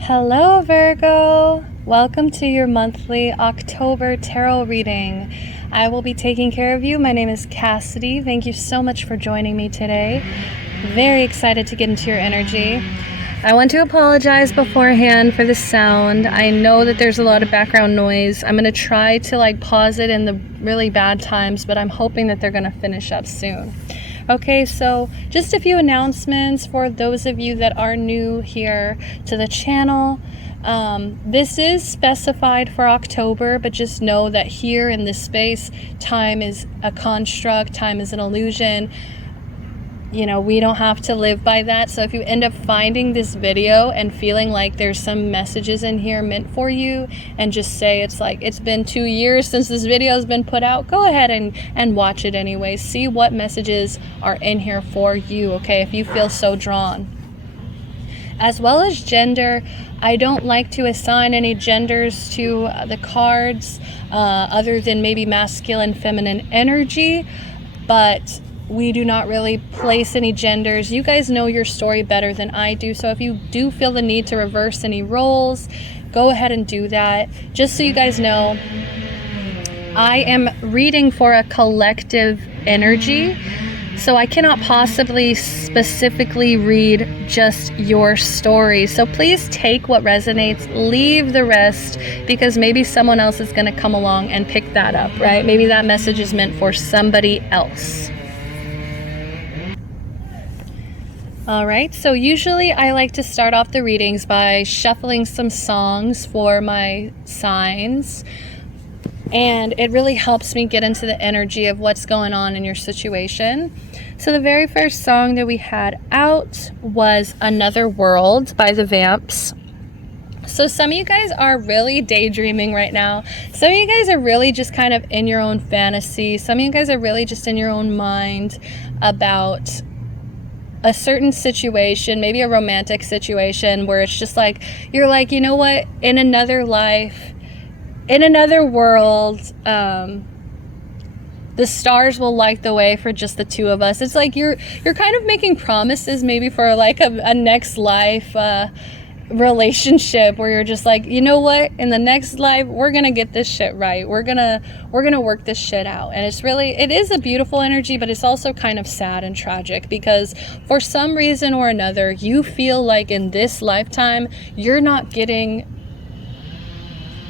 Hello Virgo! Welcome to your monthly October tarot reading. I will be taking care of you. My name is Cassidy. Thank you so much for joining me today. Very excited to get into your energy. I want to apologize beforehand for the sound. I know that there's a lot of background noise. I'm going to try to pause it in the really bad times, but I'm hoping that they're going to finish up soon. Okay, so just a few announcements for those of you that are new here to the channel. This is specified for October, but just know that here in this space, time is a construct, time is an illusion. You know, we don't have to live by that. So if you end up finding this video and feeling like there's some messages in here meant for you, and just say it's been 2 years since this video has been put out, go ahead and watch it anyway. See what messages are in here for you, okay, if you feel so drawn. As well as gender, I don't like to assign any genders to the cards other than maybe masculine, feminine energy, but we do not really place any genders. You guys know your story better than I do, so if you do feel the need to reverse any roles, go ahead and do that. Just so you guys know, I am reading for a collective energy, so I cannot possibly specifically read just your story. So please take what resonates, leave the rest, because maybe someone else is going to come along and pick that up, right? Maybe that message is meant for somebody else. Alright, so usually I like to start off the readings by shuffling some songs for my signs, and it really helps me get into the energy of what's going on in your situation. So the very first song that we had out was Another World by the Vamps. So some of you guys are really daydreaming right now. Some of you guys are really just kind of in your own fantasy. Some of you guys are really just in your own mind about a certain situation, maybe a romantic situation, where it's just like, you're like, you know what, in another life, in another world, the stars will light the way for just the two of us. It's like you're kind of making promises maybe for like a next life relationship, where you're just like, you know what, in the next life we're gonna get this shit right, we're gonna work this shit out. And it is a beautiful energy, but it's also kind of sad and tragic, because for some reason or another you feel like in this lifetime you're not getting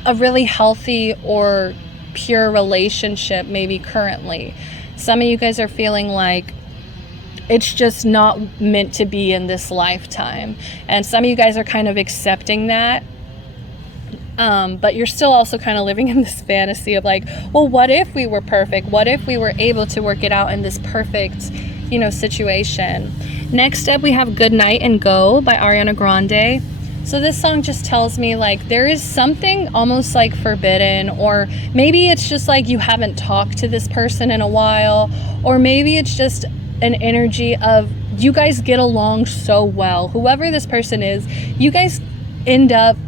a really healthy or pure relationship, maybe currently. Some of you guys are feeling like it's just not meant to be in this lifetime. And some of you guys are kind of accepting that. But you're still also kind of living in this fantasy of like, well, what if we were perfect? What if we were able to work it out in this perfect, situation? Next up, we have Good Night and Go by Ariana Grande. So this song just tells me like there is something almost like forbidden, or maybe it's just like you haven't talked to this person in a while, or maybe it's just an energy of you guys get along so well. Whoever this person is, you guys end up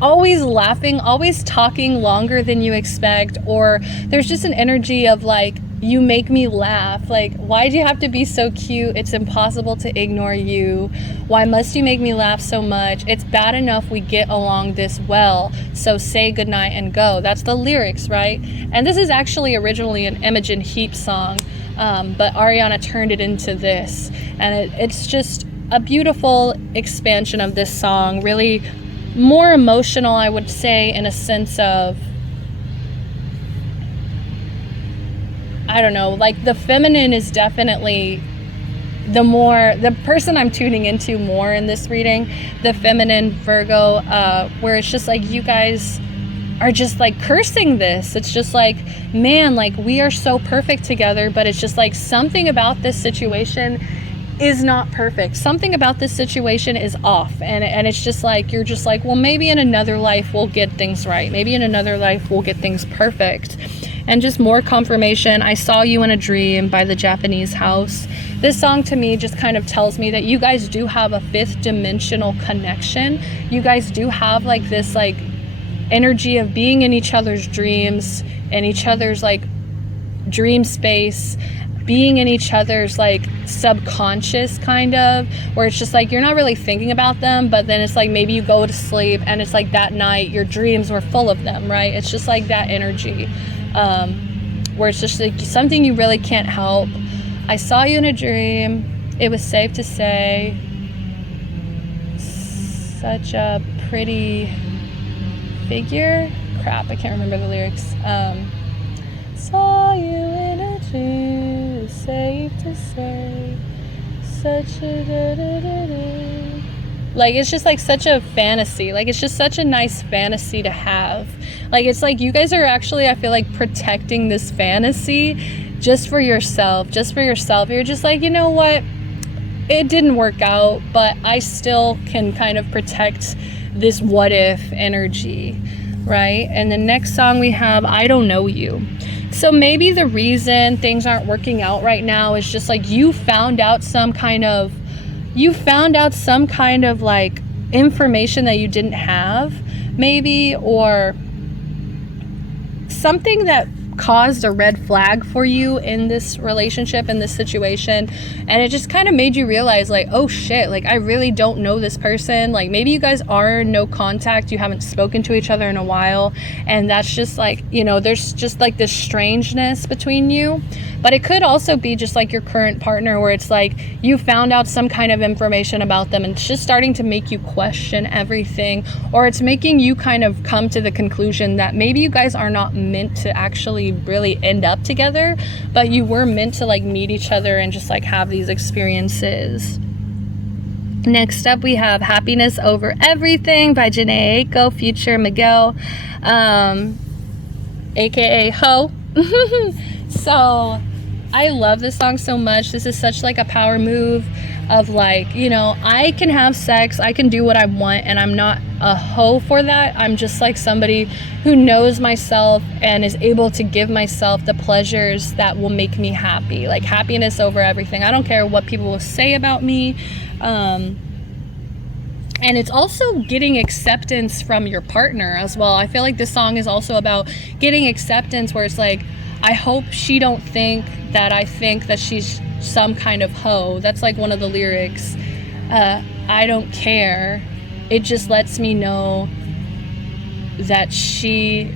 always laughing, always talking longer than you expect, or there's just an energy of like, you make me laugh. Like, why do you have to be so cute? It's impossible to ignore you. Why must you make me laugh so much? It's bad enough we get along this well, so say goodnight and go. That's the lyrics, right? And this is actually originally an Imogen Heap song, but Ariana turned it into this. And it's just a beautiful expansion of this song, really more emotional, I would say, in a sense of, I don't know, like the feminine is definitely the person I'm tuning into more in this reading, the feminine Virgo, where it's just like you guys are just like cursing this. It's just like, man, like we are so perfect together, but it's just like something about this situation is not perfect. Something about this situation is off, and it's just like, you're just like, well, maybe in another life we'll get things right. Maybe in another life we'll get things perfect. And just more confirmation, I Saw You in a Dream by the Japanese House. This song to me just kind of tells me that you guys do have a fifth dimensional connection. You guys do have like this like energy of being in each other's dreams and each other's like dream space. being in each other's like subconscious, kind of, where it's just like you're not really thinking about them, but then it's like maybe you go to sleep and it's like that night your dreams were full of them, right? It's just like that energy, where it's just like something you really can't help. I saw you in a dream. It was safe to say. Such a pretty figure. Crap, I can't remember the lyrics. Saw you in a dream, safe to say, such a da-da-da-da. Like, it's just like such a fantasy. Like, it's just such a nice fantasy to have. Like, it's like you guys are actually, I feel like, protecting this fantasy just for yourself. Just for yourself. You're just like, you know what? It didn't work out, but I still can kind of protect this what if energy, right? And the next song we have, I Don't Know You. So maybe the reason things aren't working out right now is just like you found out some kind of like information that you didn't have, maybe, or something that caused a red flag for you in this relationship, in this situation, and it just kind of made you realize like, oh shit, like I really don't know this person. Like maybe you guys are no contact, you haven't spoken to each other in a while, and that's just like, you know, there's just like this strangeness between you. But it could also be just like your current partner, where it's like you found out some kind of information about them and it's just starting to make you question everything, or it's making you kind of come to the conclusion that maybe you guys are not meant to actually really end up together, but you were meant to like meet each other and just like have these experiences. Next up we have Happiness Over Everything by Janae Aiko, feature Miguel, aka Ho. So I love this song so much. This is such like a power move of like, you know, I can have sex, I can do what I want, and I'm not a hoe for that. I'm just like somebody who knows myself and is able to give myself the pleasures that will make me happy. Like happiness over everything. I don't care what people will say about me. And it's also getting acceptance from your partner as well. I feel like this song is also about getting acceptance, where it's like, I hope she don't think that I think that she's some kind of hoe. That's like one of the lyrics. I don't care. It just lets me know that she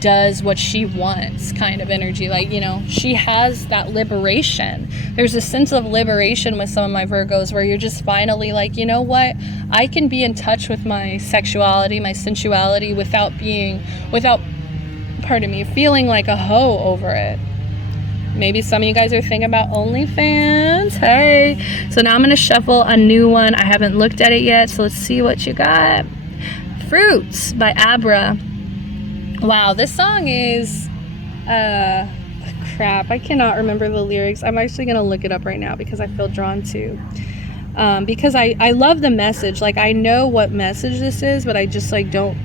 does what she wants, kind of energy. Like, you know, she has that liberation. There's a sense of liberation with some of my Virgos, where you're just finally like, you know what? I can be in touch with my sexuality, my sensuality, without feeling like a hoe over it. Maybe some of you guys are thinking about OnlyFans. Hey. So now I'm going to shuffle a new one. I haven't looked at it yet, so let's see what you got. Fruits by Abra. Wow, this song is... crap, I cannot remember the lyrics. I'm actually going to look it up right now because I feel drawn to. Because I love the message. Like, I know what message this is, but I just, like, don't...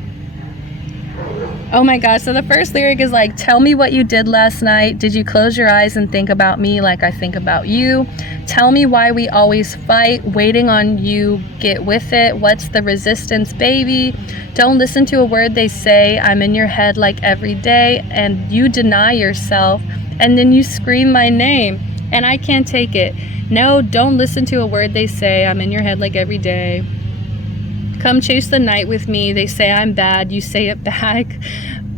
Oh my gosh, so the first lyric is like, tell me what you did last night. Did you close your eyes and think about me like I think about you? Tell me why we always fight, waiting on you, get with it. What's the resistance, baby? Don't listen to a word they say. I'm in your head like every day, and you deny yourself, and then you scream my name, and I can't take it. No, don't listen to a word they say. I'm in your head like every day. Come chase the night with me. They say I'm bad. You say it back.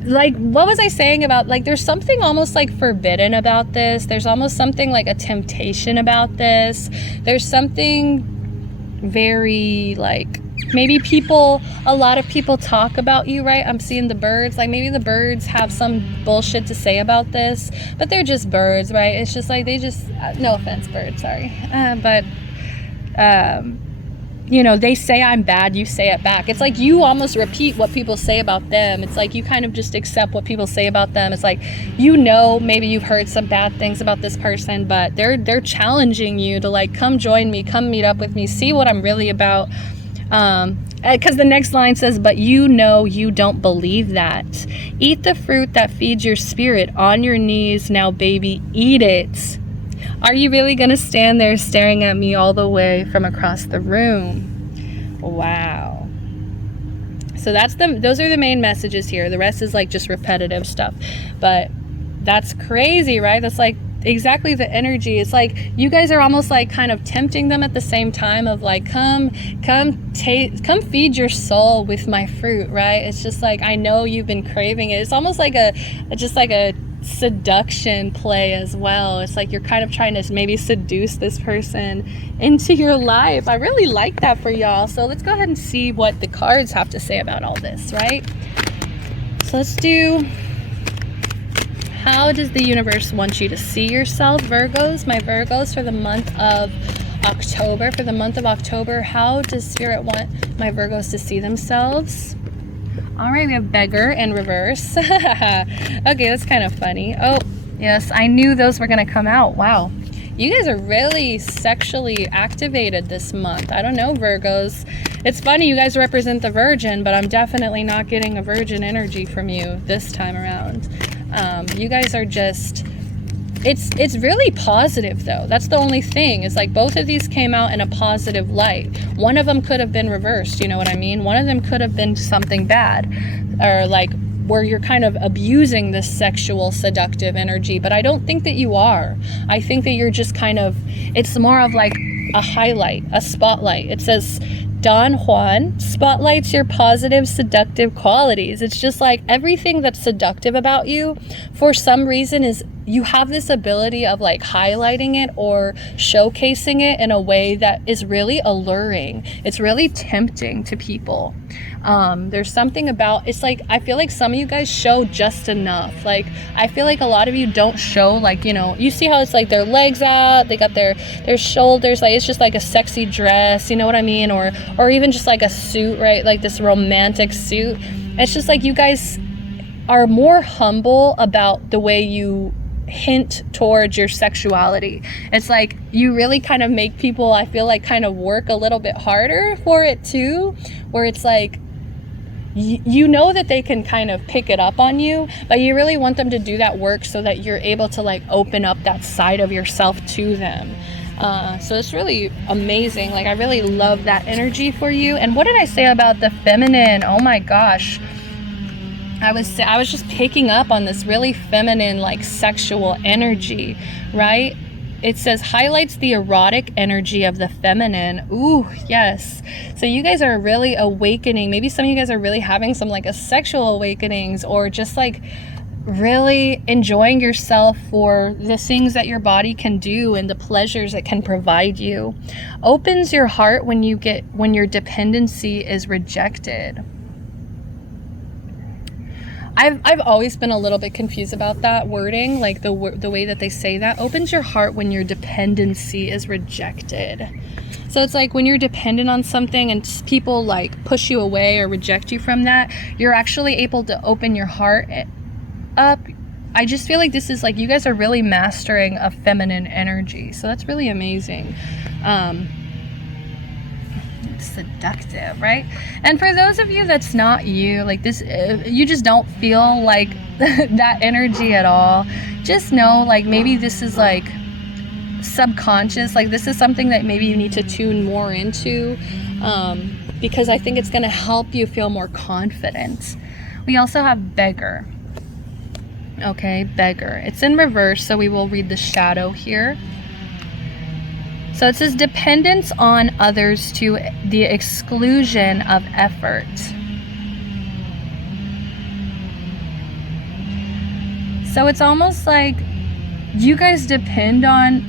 Like, what was I saying about, like, there's something almost like forbidden about this. There's almost something like a temptation about this. There's something very, like, maybe a lot of people talk about you, right? I'm seeing the birds. Like, maybe the birds have some bullshit to say about this, but they're just birds, right? It's just like, they just, no offense, birds, sorry. You know, they say I'm bad, you say it back. It's like you almost repeat what people say about them. It's like you kind of just accept what people say about them. It's like, you know, maybe you've heard some bad things about this person, but they're challenging you to like, come join me, come meet up with me, see what I'm really about. Because the next line says, but you know you don't believe that. Eat the fruit that feeds your spirit on your knees now, baby, eat it. Are you really going to stand there staring at me all the way from across the room? Wow. So those are the main messages here. The rest is like just repetitive stuff. But that's crazy, right? That's like exactly the energy. It's like you guys are almost like kind of tempting them at the same time of like, come feed your soul with my fruit, right? It's just like, I know you've been craving it. It's almost like just like a seduction play as well. It's like you're kind of trying to maybe seduce this person into your life. I really like that for y'all. So let's go ahead and see what the cards have to say about all this, right? So let's do, how does the universe want you to see yourself, Virgos? My Virgos, for the month of October. For the month of October, how does Spirit want my Virgos to see themselves? All right, we have beggar in reverse. Okay, that's kind of funny. Oh, yes, I knew those were going to come out. Wow. You guys are really sexually activated this month. I don't know, Virgos. It's funny, you guys represent the Virgin, but I'm definitely not getting a Virgin energy from you this time around. You guys are just... It's really positive, though. That's the only thing. It's like both of these came out in a positive light. One of them could have been reversed, you know what I mean? One of them could have been something bad, or like where you're kind of abusing this sexual seductive energy, but I don't think that you are. I think that you're just kind of, it's more of like a highlight, a spotlight. It says, Don Juan spotlights your positive seductive qualities. It's just like everything that's seductive about you, for some reason, is you have this ability of like highlighting it or showcasing it in a way that is really alluring. It's really tempting to people. There's something about, it's like, I feel like some of you guys show just enough. Like, I feel like a lot of you don't show, like, you know, you see how it's like their legs out, they got their shoulders, like it's just like a sexy dress, you know what I mean? Or even just like a suit, right? Like this romantic suit. It's just like you guys are more humble about the way you hint towards your sexuality. It's like you really kind of make people, I feel like, kind of work a little bit harder for it too, where it's like you know that they can kind of pick it up on you, but you really want them to do that work so that you're able to like open up that side of yourself to them. So it's really amazing. Like, I really love that energy for you. And what did I say about the feminine? Oh my gosh. I was just picking up on this really feminine, like sexual energy, right? It says highlights the erotic energy of the feminine. Ooh, yes. So you guys are really awakening. Maybe some of you guys are really having some like a sexual awakenings, or just like really enjoying yourself for the things that your body can do and the pleasures it can provide you. Opens your heart when your dependency is rejected. I've always been a little bit confused about that wording, like the way that they say that. Opens your heart when your dependency is rejected. So it's like when you're dependent on something and people like push you away or reject you from that, you're actually able to open your heart up. I just feel like this is like you guys are really mastering a feminine energy. So that's really amazing. Seductive, right? And for those of you that's not you, like this, you just don't feel like that energy at all, just know like maybe this is like subconscious, like this is something that maybe you need to tune more into, because I think it's going to help you feel more confident. We also have beggar. Okay, beggar. It's in reverse, so we will read the shadow here. So it says dependence on others to the exclusion of effort. So it's almost like you guys depend on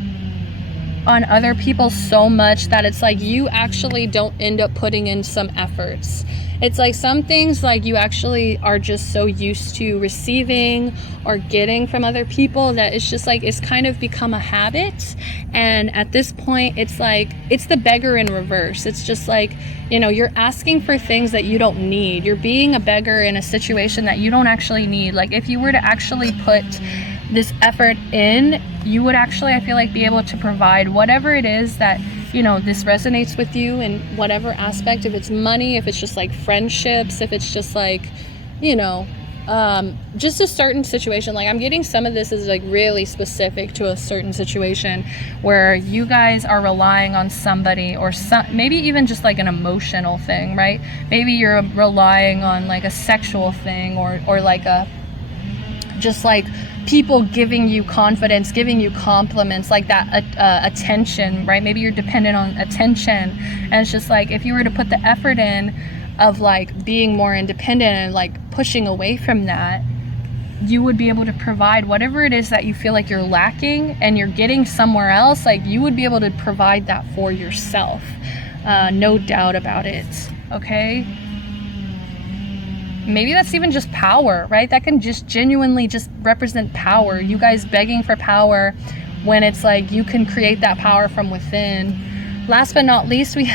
other people so much that it's like you actually don't end up putting in some efforts. It's like some things like you actually are just so used to receiving or getting from other people that it's just like it's kind of become a habit. And at this point, it's like it's the beggar in reverse. It's just like, you know, you're asking for things that you don't need. You're being a beggar in a situation that you don't actually need. Like if you were to actually put this effort in, you would actually, I feel like, be able to provide whatever it is that, you know, this resonates with you in whatever aspect. If it's money, if it's just like friendships, if it's just like, you know, just a certain situation. Like I'm getting some of this is like really specific to a certain situation where you guys are relying on somebody, or maybe even just like an emotional thing, right? Maybe you're relying on like a sexual thing, or like just like people giving you confidence, giving you compliments, like that attention, right? Maybe you're dependent on attention, and it's just like if you were to put the effort in of like being more independent and like pushing away from that, you would be able to provide whatever it is that you feel like you're lacking and you're getting somewhere else. Like you would be able to provide that for yourself, no doubt about it. Okay, maybe that's even just power, right? That can just genuinely just represent power. You guys begging for power when it's like you can create that power from within. Last but not least, we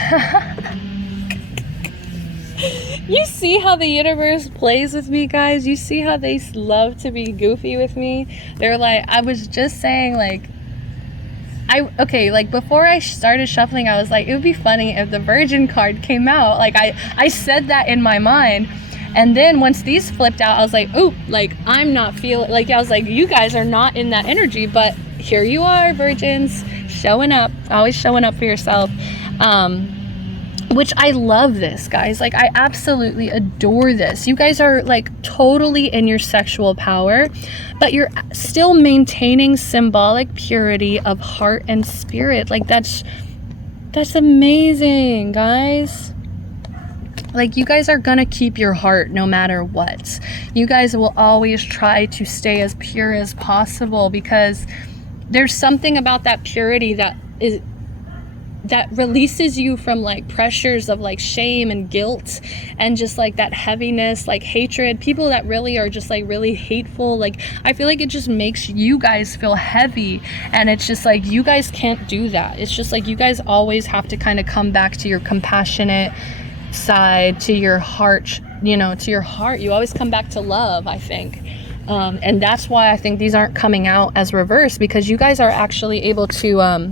you see how the universe plays with me, guys? You see how they love to be goofy with me? They're like, I was just saying, like, okay, like before I started shuffling, I was like, it would be funny if the Virgin card came out. Like I said that in my mind. And then once these flipped out, I was like, oh, like I'm not feeling, like I was like, you guys are not in that energy, but here you are, Virgins, showing up, always showing up for yourself. Which I love this, guys. Like I absolutely adore this. You guys are like totally in your sexual power, but you're still maintaining symbolic purity of heart and spirit. Like that's amazing, guys. Like you guys are gonna keep your heart no matter what. You guys will always try to stay as pure as possible, because there's something about that purity that releases you from like pressures of like shame and guilt and just like that heaviness, like hatred. People that really are just like really hateful, like I feel like it just makes you guys feel heavy, and it's just like you guys can't do that. It's just like you guys always have to kind of come back to your compassionate side, to your heart, you know, to your heart. You always come back to love, I think. And that's why I think these aren't coming out as reverse, because you guys are actually able to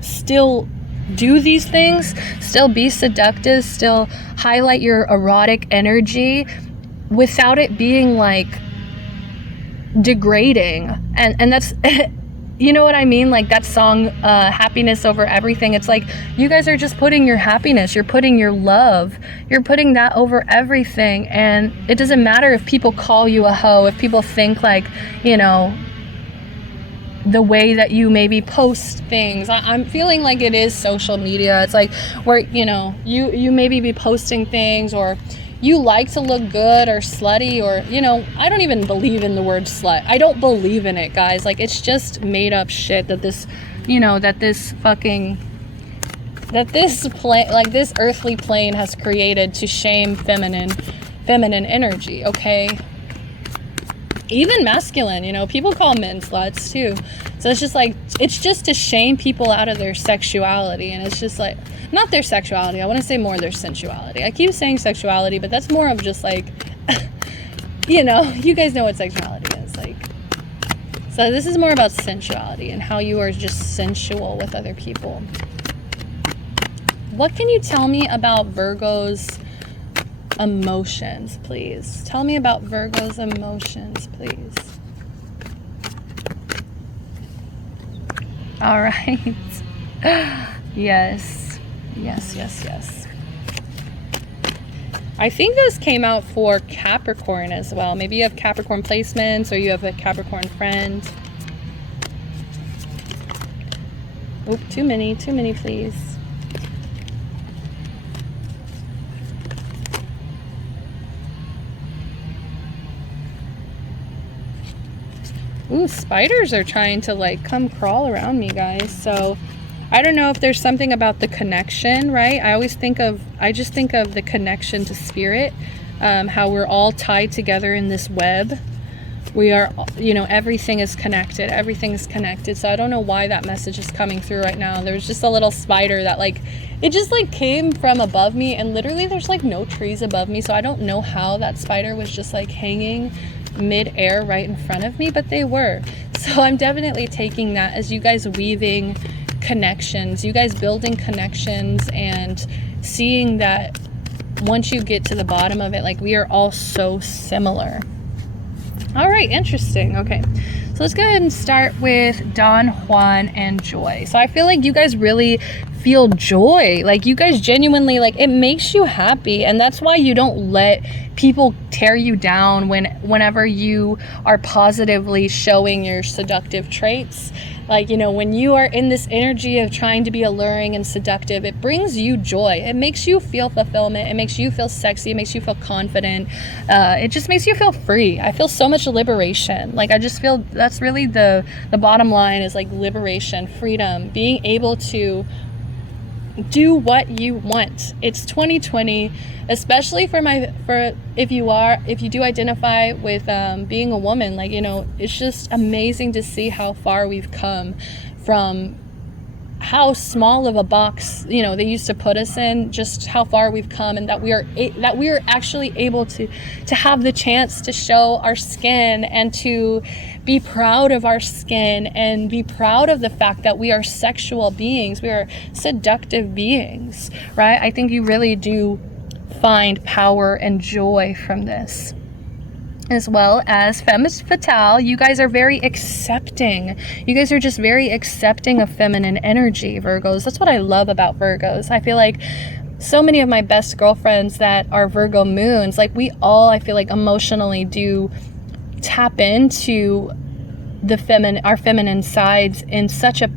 still do these things, still be seductive, still highlight your erotic energy without it being like degrading. And that's you know what I mean? Like that song, Happiness Over Everything. It's like you guys are just putting your happiness, you're putting your love, you're putting that over everything. And it doesn't matter if people call you a hoe, if people think like, you know, the way that you maybe post things. I'm feeling like it is social media. It's like where, you know, you maybe be posting things, or you like to look good or slutty, or, you know, I don't even believe in the word slut. I don't believe in it, guys. Like it's just made up shit that this, you know, that this plane, like this earthly plane has created to shame feminine energy, okay? Even masculine, you know, people call men sluts too. So it's just like, it's just to shame people out of their sexuality. And it's just like, not their sexuality, I want to say more their sensuality. I keep saying sexuality, but that's more of just like, you know, you guys know what sexuality is like. So this is more about sensuality and how you are just sensual with other people. What can you tell me about Virgo's emotions, please? Tell me about Virgo's emotions, please. All right. Yes. I think this came out for Capricorn as well. Maybe you have Capricorn placements, or you have a Capricorn friend. Oop, too many, please. Ooh, spiders are trying to like come crawl around me, guys. So I don't know if there's something about the connection, right? I just think of the connection to spirit, how we're all tied together in this web. We are, you know, everything is connected. So I don't know why that message is coming through right now. There's just a little spider that like, it just like came from above me, and literally there's like no trees above me. So I don't know how that spider was just like hanging mid-air right in front of me, but they were. So I'm definitely taking that as you guys weaving connections, you guys building connections, and seeing that once you get to the bottom of it, like we are all so similar. All right, interesting. Okay, so let's go ahead and start with Don Juan and Joy. So I feel like you guys really feel joy. Like, you guys genuinely, like, it makes you happy, and that's why you don't let people tear you down whenever you are positively showing your seductive traits. Like, you know, when you are in this energy of trying to be alluring and seductive, it brings you joy. It makes you feel fulfillment. It makes you feel sexy. It makes you feel confident. It just makes you feel free. I feel so much liberation. Like, I just feel that's really the bottom line, is like liberation, freedom, being able to do what you want. It's 2020, especially for if you do identify with being a woman. Like, you know, it's just amazing to see how far we've come from how small of a box, you know, they used to put us in, just how far we've come, and that we are actually able to have the chance to show our skin and to be proud of our skin and be proud of the fact that we are sexual beings, we are seductive beings, right? I think you really do find power and joy from this. As well as Femme Fatale, you guys are very accepting. You guys are just very accepting of feminine energy, Virgos. That's what I love about Virgos. I feel like so many of my best girlfriends that are Virgo moons, like, we all, I feel like, emotionally do tap into our feminine sides in such an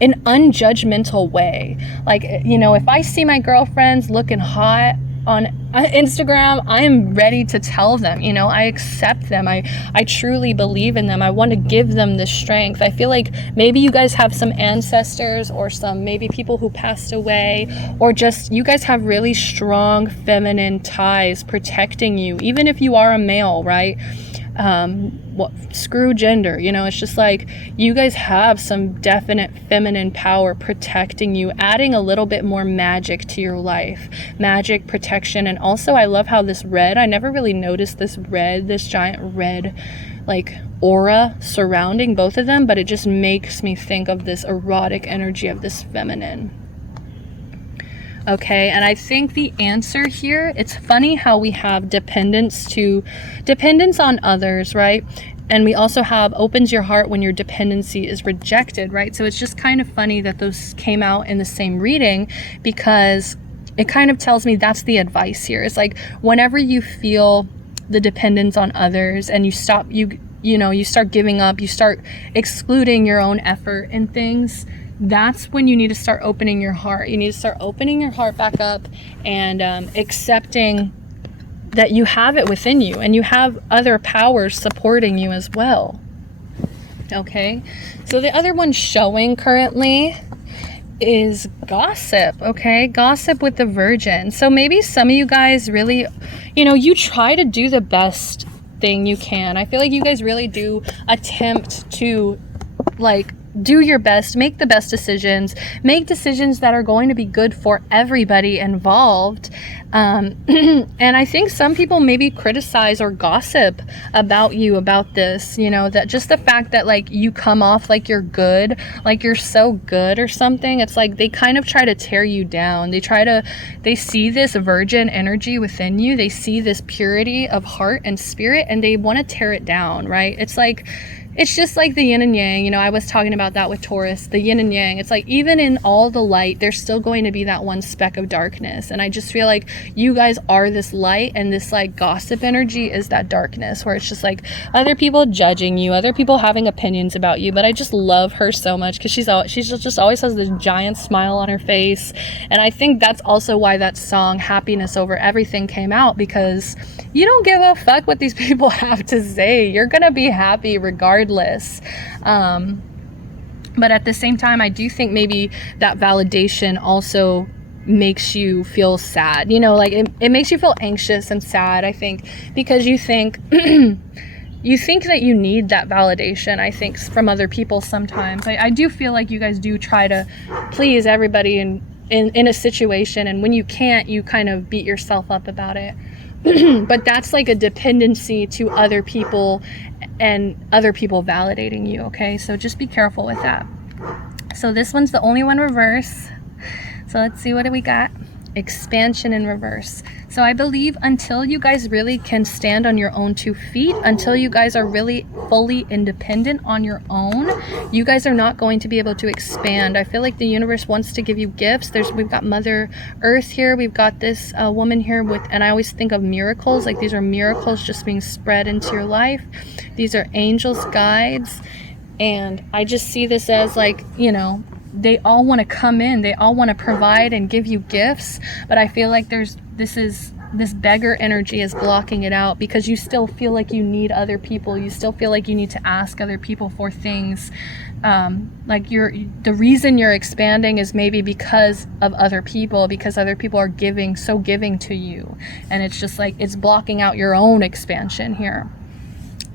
unjudgmental way. Like, you know, if I see my girlfriends looking hot on Instagram, I am ready to tell them, you know, I accept them. I truly believe in them. I want to give them the strength. I feel like maybe you guys have some ancestors or some maybe people who passed away, or just you guys have really strong feminine ties protecting you, even if you are a male, right? Screw gender, you know, it's just like you guys have some definite feminine power protecting you, adding a little bit more magic to your life, magic, protection. And also, I love how this red, I never really noticed this giant red like aura surrounding both of them, but it just makes me think of this erotic energy of this feminine. Okay, and I think the answer here, it's funny how we have dependence on others, right? And we also have opens your heart when your dependency is rejected, right? So it's just kind of funny that those came out in the same reading, because it kind of tells me that's the advice here. It's like, whenever you feel the dependence on others and you start giving up, you start excluding your own effort in things, that's when you need to start opening your heart. You need to start opening your heart back up and accepting that you have it within you and you have other powers supporting you as well. Okay, so the other one showing currently is gossip. Okay, gossip with the Virgin. So maybe some of you guys really, you know, you try to do the best thing you can. I feel like you guys really do attempt to, like, do your best, make the best decisions, make decisions that are going to be good for everybody involved. And I think some people maybe criticize or gossip about you about this, you know, that just the fact that, like, you come off like you're good, like you're so good or something. It's like they kind of try to tear you down. They see this virgin energy within you. They see this purity of heart and spirit, and they want to tear it down, right? It's just like the yin and yang, you know, I was talking about that with Taurus, the yin and yang. It's like, even in all the light, there's still going to be that one speck of darkness. And I just feel like you guys are this light, and this, like, gossip energy is that darkness, where it's just like other people judging you, other people having opinions about you. But I just love her so much, because she just always has this giant smile on her face. And I think that's also why that song Happiness Over Everything came out, because you don't give a fuck what these people have to say. You're gonna be happy regardless. But at the same time, I do think maybe that validation also makes you feel sad, you know, like it makes you feel anxious and sad, I think, because you think you think that you need that validation, I think, from other people sometimes. I do feel like you guys do try to please everybody in a situation, and when you can't, you kind of beat yourself up about it. But that's like a dependency to other people and other people validating you, okay? So just be careful with that. So this one's the only one reverse. So let's see, what do we got? expansion in reverse. So I believe until you guys really can stand on your own 2 feet, until you guys are really fully independent on your own, you guys are not going to be able to expand. I feel like the universe wants to give you gifts. We've got Mother Earth here. We've got this woman here with, and I always think of miracles, like these are miracles just being spread into your life. These are angels, guides, and I just see this as like, you know, they all want to come in, they all want to provide and give you gifts, but I feel like this beggar energy is blocking it out because you still feel like you need other people. You still feel like you need to ask other people for things. Like the reason you're expanding is maybe because of other people, because other people are giving to you, and it's just like it's blocking out your own expansion here.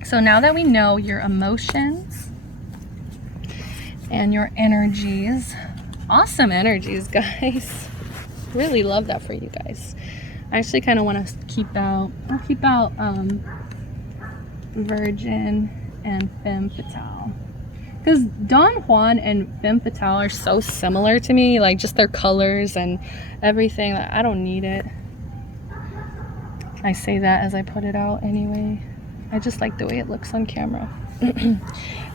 So now that we know your emotions and your energies, awesome energies, guys. Really love that for you guys. I actually kind of want to I'll keep out Virgin and Femme Fatale, because Don Juan and Femme Fatale are so similar to me, like just their colors and everything. I don't need it. I say that as I put it out anyway. I just like the way it looks on camera.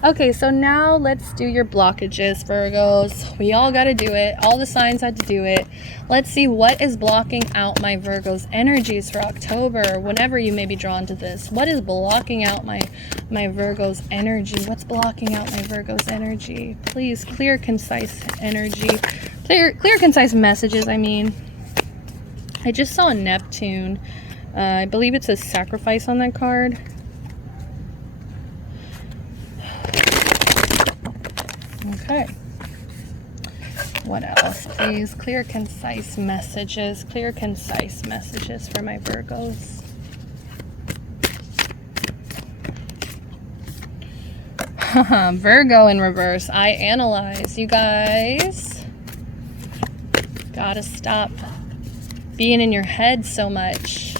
Okay, so now let's do your blockages, Virgos. We all got to do it. All the signs had to do it. Let's see what is blocking out my Virgos energies for October, whenever you may be drawn to this. What is blocking out my Virgos energy? What's blocking out my Virgos energy? Please, clear, concise energy. Clear, concise messages, I mean. I just saw a Neptune. I believe it says sacrifice on that card. Okay. What else, please? Clear, concise messages. Clear, concise messages for my Virgos. Virgo in reverse. I analyze. You guys gotta stop being in your head so much.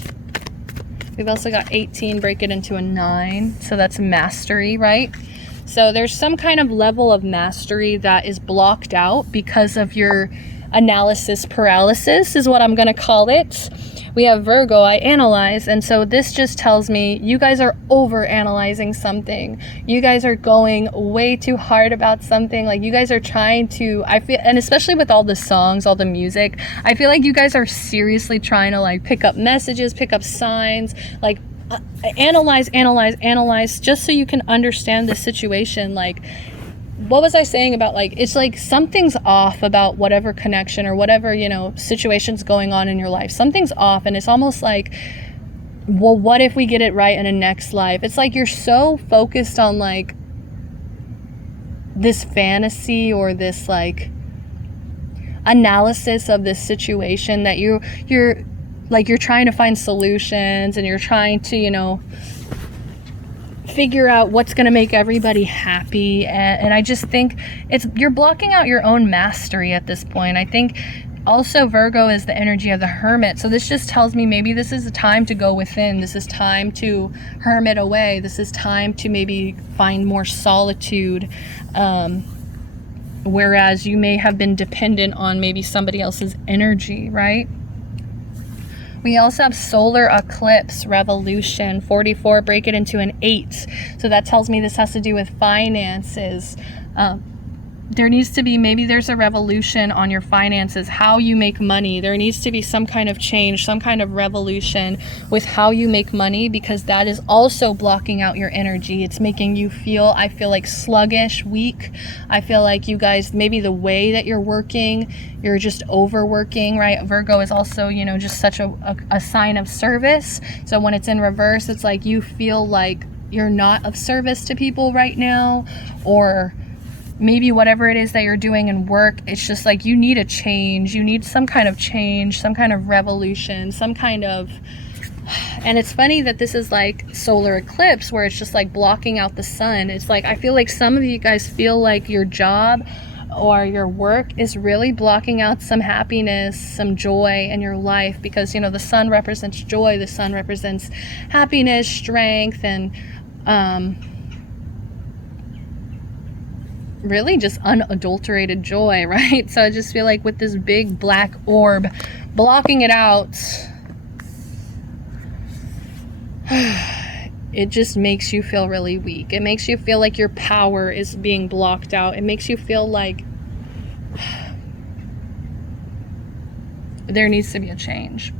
We've also got 18, break it into a 9. So that's mastery, right? So there's some kind of level of mastery that is blocked out because of your analysis paralysis is what I'm going to call it. We have Virgo, I analyze, and so this just tells me you guys are over analyzing something. You guys are going way too hard about something. Like you guys are trying to, I feel, and especially with all the songs, all the music, I feel like you guys are seriously trying to like pick up messages, pick up signs, like analyze just so you can understand the situation. Like, what was I saying about, like, it's like something's off about whatever connection or whatever, you know, situation's going on in your life. Something's off, and it's almost like, well, what if we get it right in a next life? It's like you're so focused on like this fantasy or this like analysis of this situation that you're like you're trying to find solutions, and you're trying to, you know, figure out what's going to make everybody happy. And I just think you're blocking out your own mastery at this point. I think also Virgo is the energy of the hermit. So this just tells me maybe this is a time to go within. This is time to hermit away. This is time to maybe find more solitude. Whereas you may have been dependent on maybe somebody else's energy, right? We also have solar eclipse revolution, 44, break it into an 8. So that tells me this has to do with finances. There needs to be, maybe there's a revolution on your finances, how you make money. There needs to be some kind of change, some kind of revolution with how you make money, because that is also blocking out your energy. It's making you feel, I feel like sluggish, weak. I feel like you guys, maybe the way that you're working, you're just overworking, right? Virgo is also, you know, just such a sign of service. So when it's in reverse, it's like you feel like you're not of service to people right now, or maybe whatever it is that you're doing in work, it's just like you need a change. You need some kind of change, some kind of revolution, some kind of... And it's funny that this is like solar eclipse, where it's just like blocking out the sun. It's like, I feel like some of you guys feel like your job or your work is really blocking out some happiness, some joy in your life, because, you know, the sun represents joy, the sun represents happiness, strength, and really just unadulterated joy, right? So I just feel like with this big black orb blocking it out, it just makes you feel really weak. It makes you feel like your power is being blocked out. It makes you feel like there needs to be a change.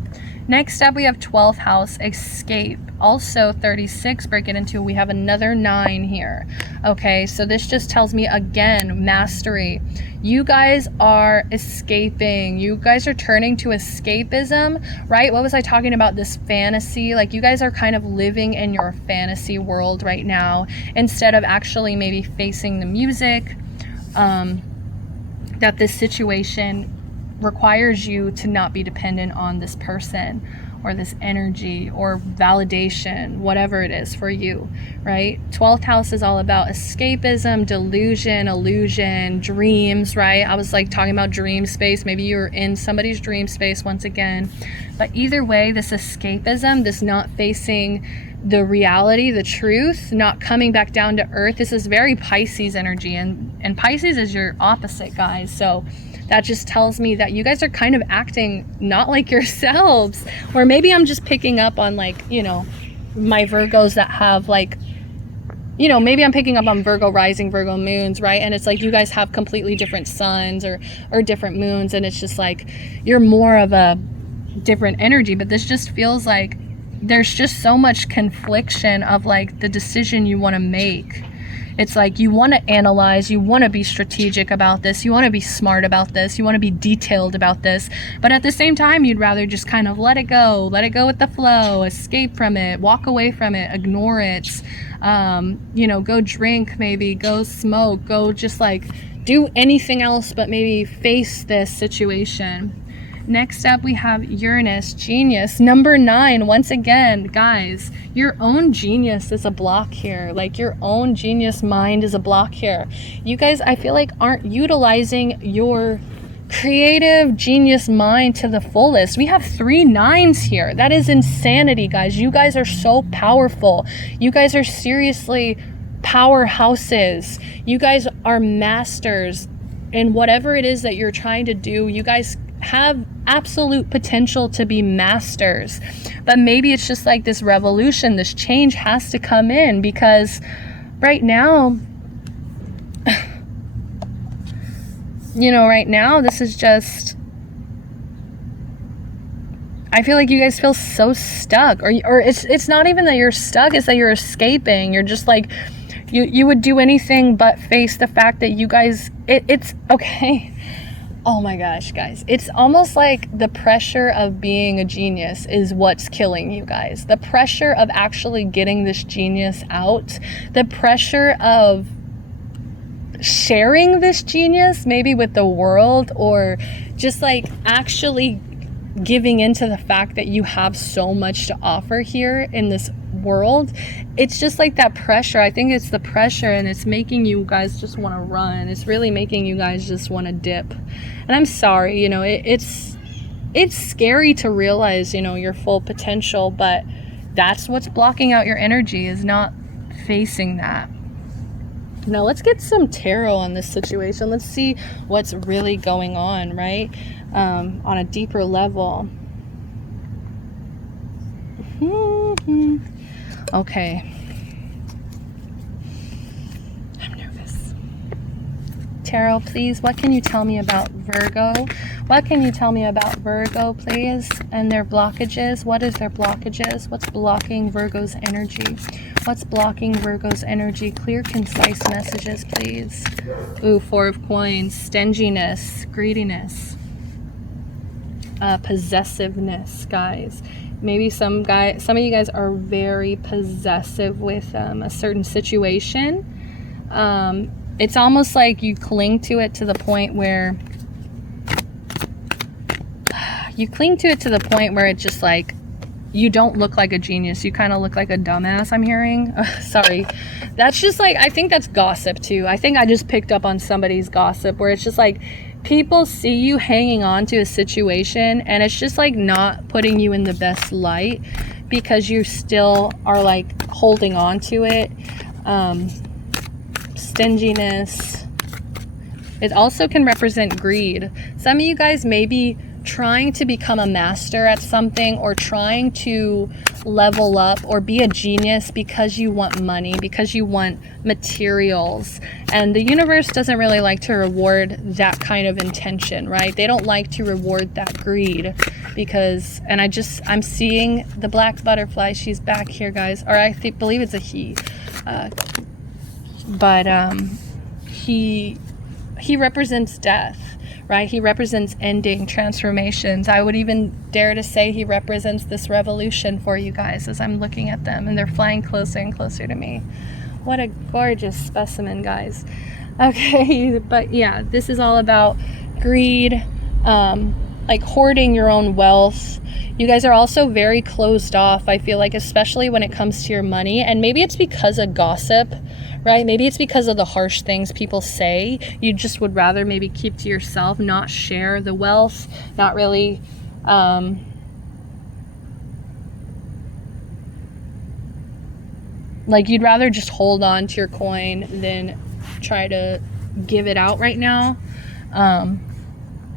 Next up, we have 12th house, escape. Also 36, break it into, we have another 9 here. Okay, so this just tells me again, mastery. You guys are escaping. You guys are turning to escapism, right? What was I talking about? This fantasy. Like, you guys are kind of living in your fantasy world right now instead of actually maybe facing the music that this situation requires you to not be dependent on this person or this energy or validation, whatever it is for you, right? 12th house is all about escapism, delusion, illusion, dreams, right? I was like talking about dream space. Maybe you're in somebody's dream space once again. But either way, this escapism, this not facing the reality, the truth, not coming back down to earth, this is very Pisces energy. And Pisces is your opposite, guys. So that just tells me that you guys are kind of acting not like yourselves. Or maybe I'm just picking up on, like, you know, my Virgos that have, like, you know, maybe I'm picking up on Virgo rising, Virgo moons, right? And it's like you guys have completely different suns or different moons, and it's just like you're more of a different energy. But this just feels like there's just so much confliction of like the decision you want to make. It's like you want to analyze, you want to be strategic about this, you want to be smart about this, you want to be detailed about this, but at the same time, you'd rather just kind of let it go with the flow, escape from it, walk away from it, ignore it, you know, go drink, maybe go smoke, go just like do anything else but maybe face this situation. Next up, we have Uranus, genius. Number 9, once again, guys, your own genius is a block here. Like, your own genius mind is a block here. You guys, I feel like, aren't utilizing your creative genius mind to the fullest. We have 3 9s here. That is insanity, guys. You guys are so powerful. You guys are seriously powerhouses. You guys are masters in whatever it is that you're trying to do. You guys have absolute potential to be masters, but maybe it's just like this revolution, this change has to come in, because right now, you know, right now this is just, I feel like you guys feel so stuck, or it's not even that you're stuck, it's that you're escaping. You're just like, you would do anything but face the fact that you guys, it's okay. Oh my gosh, guys. It's almost like the pressure of being a genius is what's killing you guys. The pressure of actually getting this genius out. The pressure of sharing this genius, maybe with the world, or just like actually giving into the fact that you have so much to offer here in this world. It's just like that pressure. I think it's the pressure, and it's making you guys just want to run. It's really making you guys just want to dip. And I'm sorry, you know, it's scary to realize, you know, your full potential, but that's what's blocking out your energy, is not facing that. Now let's get some tarot on this situation. Let's see what's really going on, right? On a deeper level. Okay. I'm nervous. Tarot, please, what can you tell me about Virgo? What can you tell me about Virgo, please? And their blockages. What is their blockages? What's blocking Virgo's energy? What's blocking Virgo's energy? Clear, concise messages, please. Ooh, 4 of coins. Stinginess, greediness, possessiveness, guys. Maybe some of you guys are very possessive with a certain situation. It's almost like you cling to it to the point where it's just like, you don't look like a genius. You kind of look like a dumbass, I'm hearing. Sorry. That's just like, I think that's gossip too. I think I just picked up on somebody's gossip where it's just like, people see you hanging on to a situation, and it's just like not putting you in the best light because you still are like holding on to it. Stinginess, It also can represent greed. Some of you guys may be trying to become a master at something, or trying to level up or be a genius because you want money, because you want materials. And the universe doesn't really like to reward that kind of intention, right? They don't like to reward that greed because, and I'm seeing the black butterfly. She's back here, guys. Or I believe it's a he. He represents death. Right? He represents ending, transformations. I would even dare to say he represents this revolution for you guys as I'm looking at them, and they're flying closer and closer to me. What a gorgeous specimen, guys. Okay, but yeah, this is all about greed, like hoarding your own wealth. You guys are also very closed off, I feel like, especially when it comes to your money. And maybe it's because of gossip, right? Maybe it's because of the harsh things people say. You just would rather maybe keep to yourself, not share the wealth, not really like you'd rather just hold on to your coin than try to give it out right now.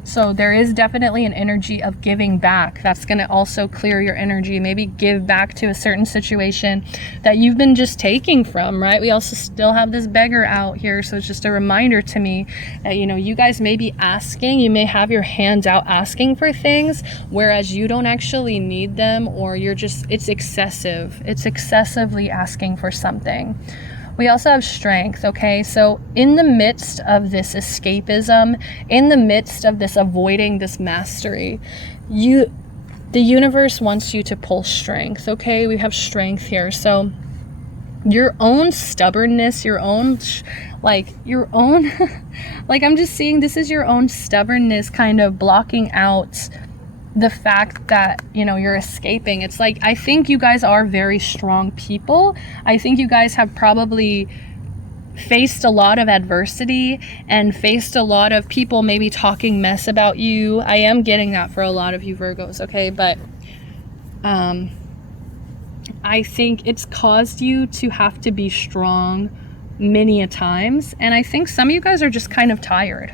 So there is definitely an energy of giving back. That's going to also clear your energy. Maybe give back to a certain situation that you've been just taking from, right? We also still have this beggar out here. So it's just a reminder to me that, you know, you guys may be asking, you may have your hands out asking for things, whereas you don't actually need them, or you're just, it's excessive. It's excessively asking for something. We also have strength, okay? So in the midst of this escapism, in the midst of this avoiding this mastery, the universe wants you to pull strength, okay? We have strength here. So your own stubbornness, your own, like I'm just seeing this is your own stubbornness kind of blocking out the fact that, you know, you're escaping. It's like, I think you guys are very strong people. I think you guys have probably faced a lot of adversity and faced a lot of people maybe talking mess about you. I am getting that for a lot of you Virgos, okay? But I think it's caused you to have to be strong many a times. And I think some of you guys are just kind of tired.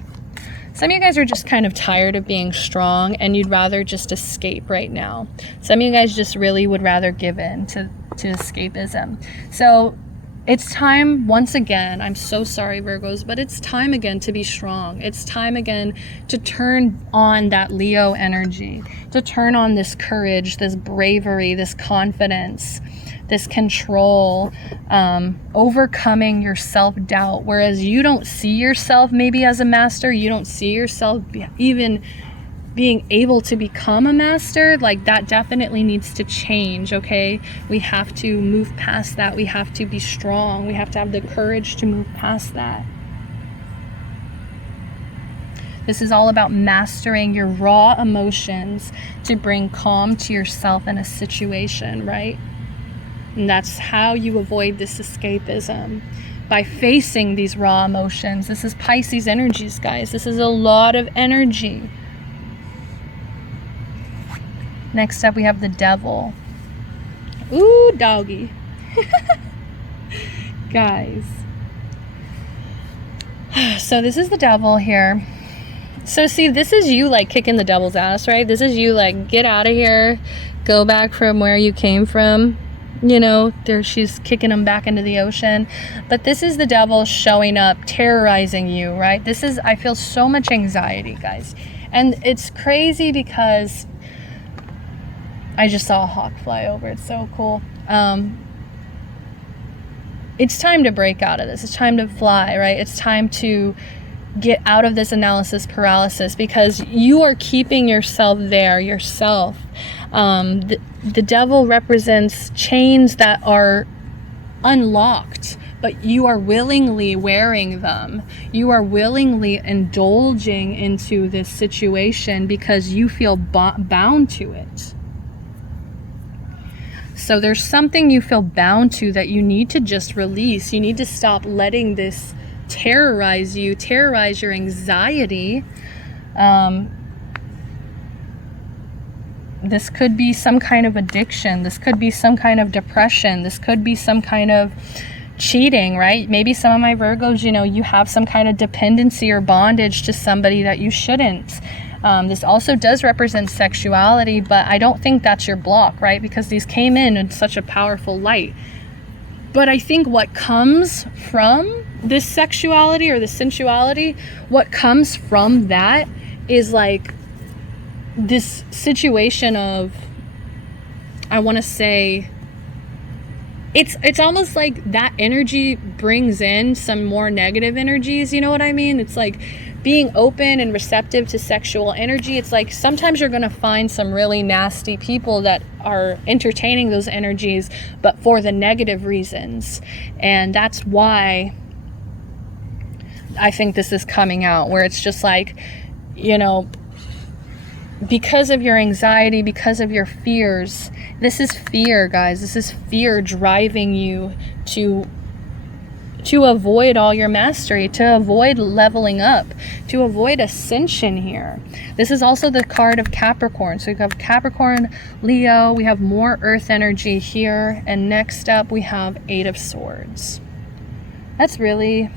Some of you guys are just kind of tired of being strong, and you'd rather just escape right now. Some of you guys just really would rather give in to escapism. So it's time, once again, I'm so sorry Virgos, but it's time again to be strong. It's time again to turn on that Leo energy, to turn on this courage, this bravery, this confidence, this control, overcoming your self-doubt. Whereas you don't see yourself maybe as a master, you don't see yourself even being able to become a master. Like, that definitely needs to change, okay? We have to move past that. We have to be strong. We have to have the courage to move past that. This is all about mastering your raw emotions to bring calm to yourself in a situation, right? And that's how you avoid this escapism, by facing these raw emotions. This is Pisces energies, guys. This is a lot of energy. Next up, we have the devil. Ooh, doggy. Guys. So this is the devil here. So see, this is you like kicking the devil's ass, right? This is you like, get out of here. Go back from where you came from. You know, she's kicking him back into the ocean. But this is the devil showing up, terrorizing you, right? This is, I feel so much anxiety, guys. And it's crazy because I just saw a hawk fly over. It's so cool. It's time to break out of this. It's time to fly, right? It's time to get out of this analysis paralysis, because you are keeping yourself there yourself. The devil represents chains that are unlocked, but you are willingly wearing them. You are willingly indulging into this situation because you feel bound to it. So there's something you feel bound to that you need to just release. You need to stop letting this terrorize you, terrorize your anxiety. This could be some kind of addiction. This could be some kind of depression. This could be some kind of cheating, right? Maybe some of my Virgos, you know, you have some kind of dependency or bondage to somebody that you shouldn't. This also does represent sexuality, but I don't think that's your block, right? Because these came in such a powerful light. But I think what comes from this sexuality or the sensuality, what comes from that is like this situation of, I want to say, it's almost like that energy brings in some more negative energies, you know what I mean? It's like being open and receptive to sexual energy. It's like sometimes you're going to find some really nasty people that are entertaining those energies, but for the negative reasons. And that's why I think this is coming out, where it's just like, you know, because of your anxiety, because of your fears. This is fear, guys. This is fear driving you to avoid all your mastery, to avoid leveling up, to avoid ascension here. This is also the card of Capricorn. So we have Capricorn, Leo, we have more earth energy here, and next up we have 8 of Swords. That's really...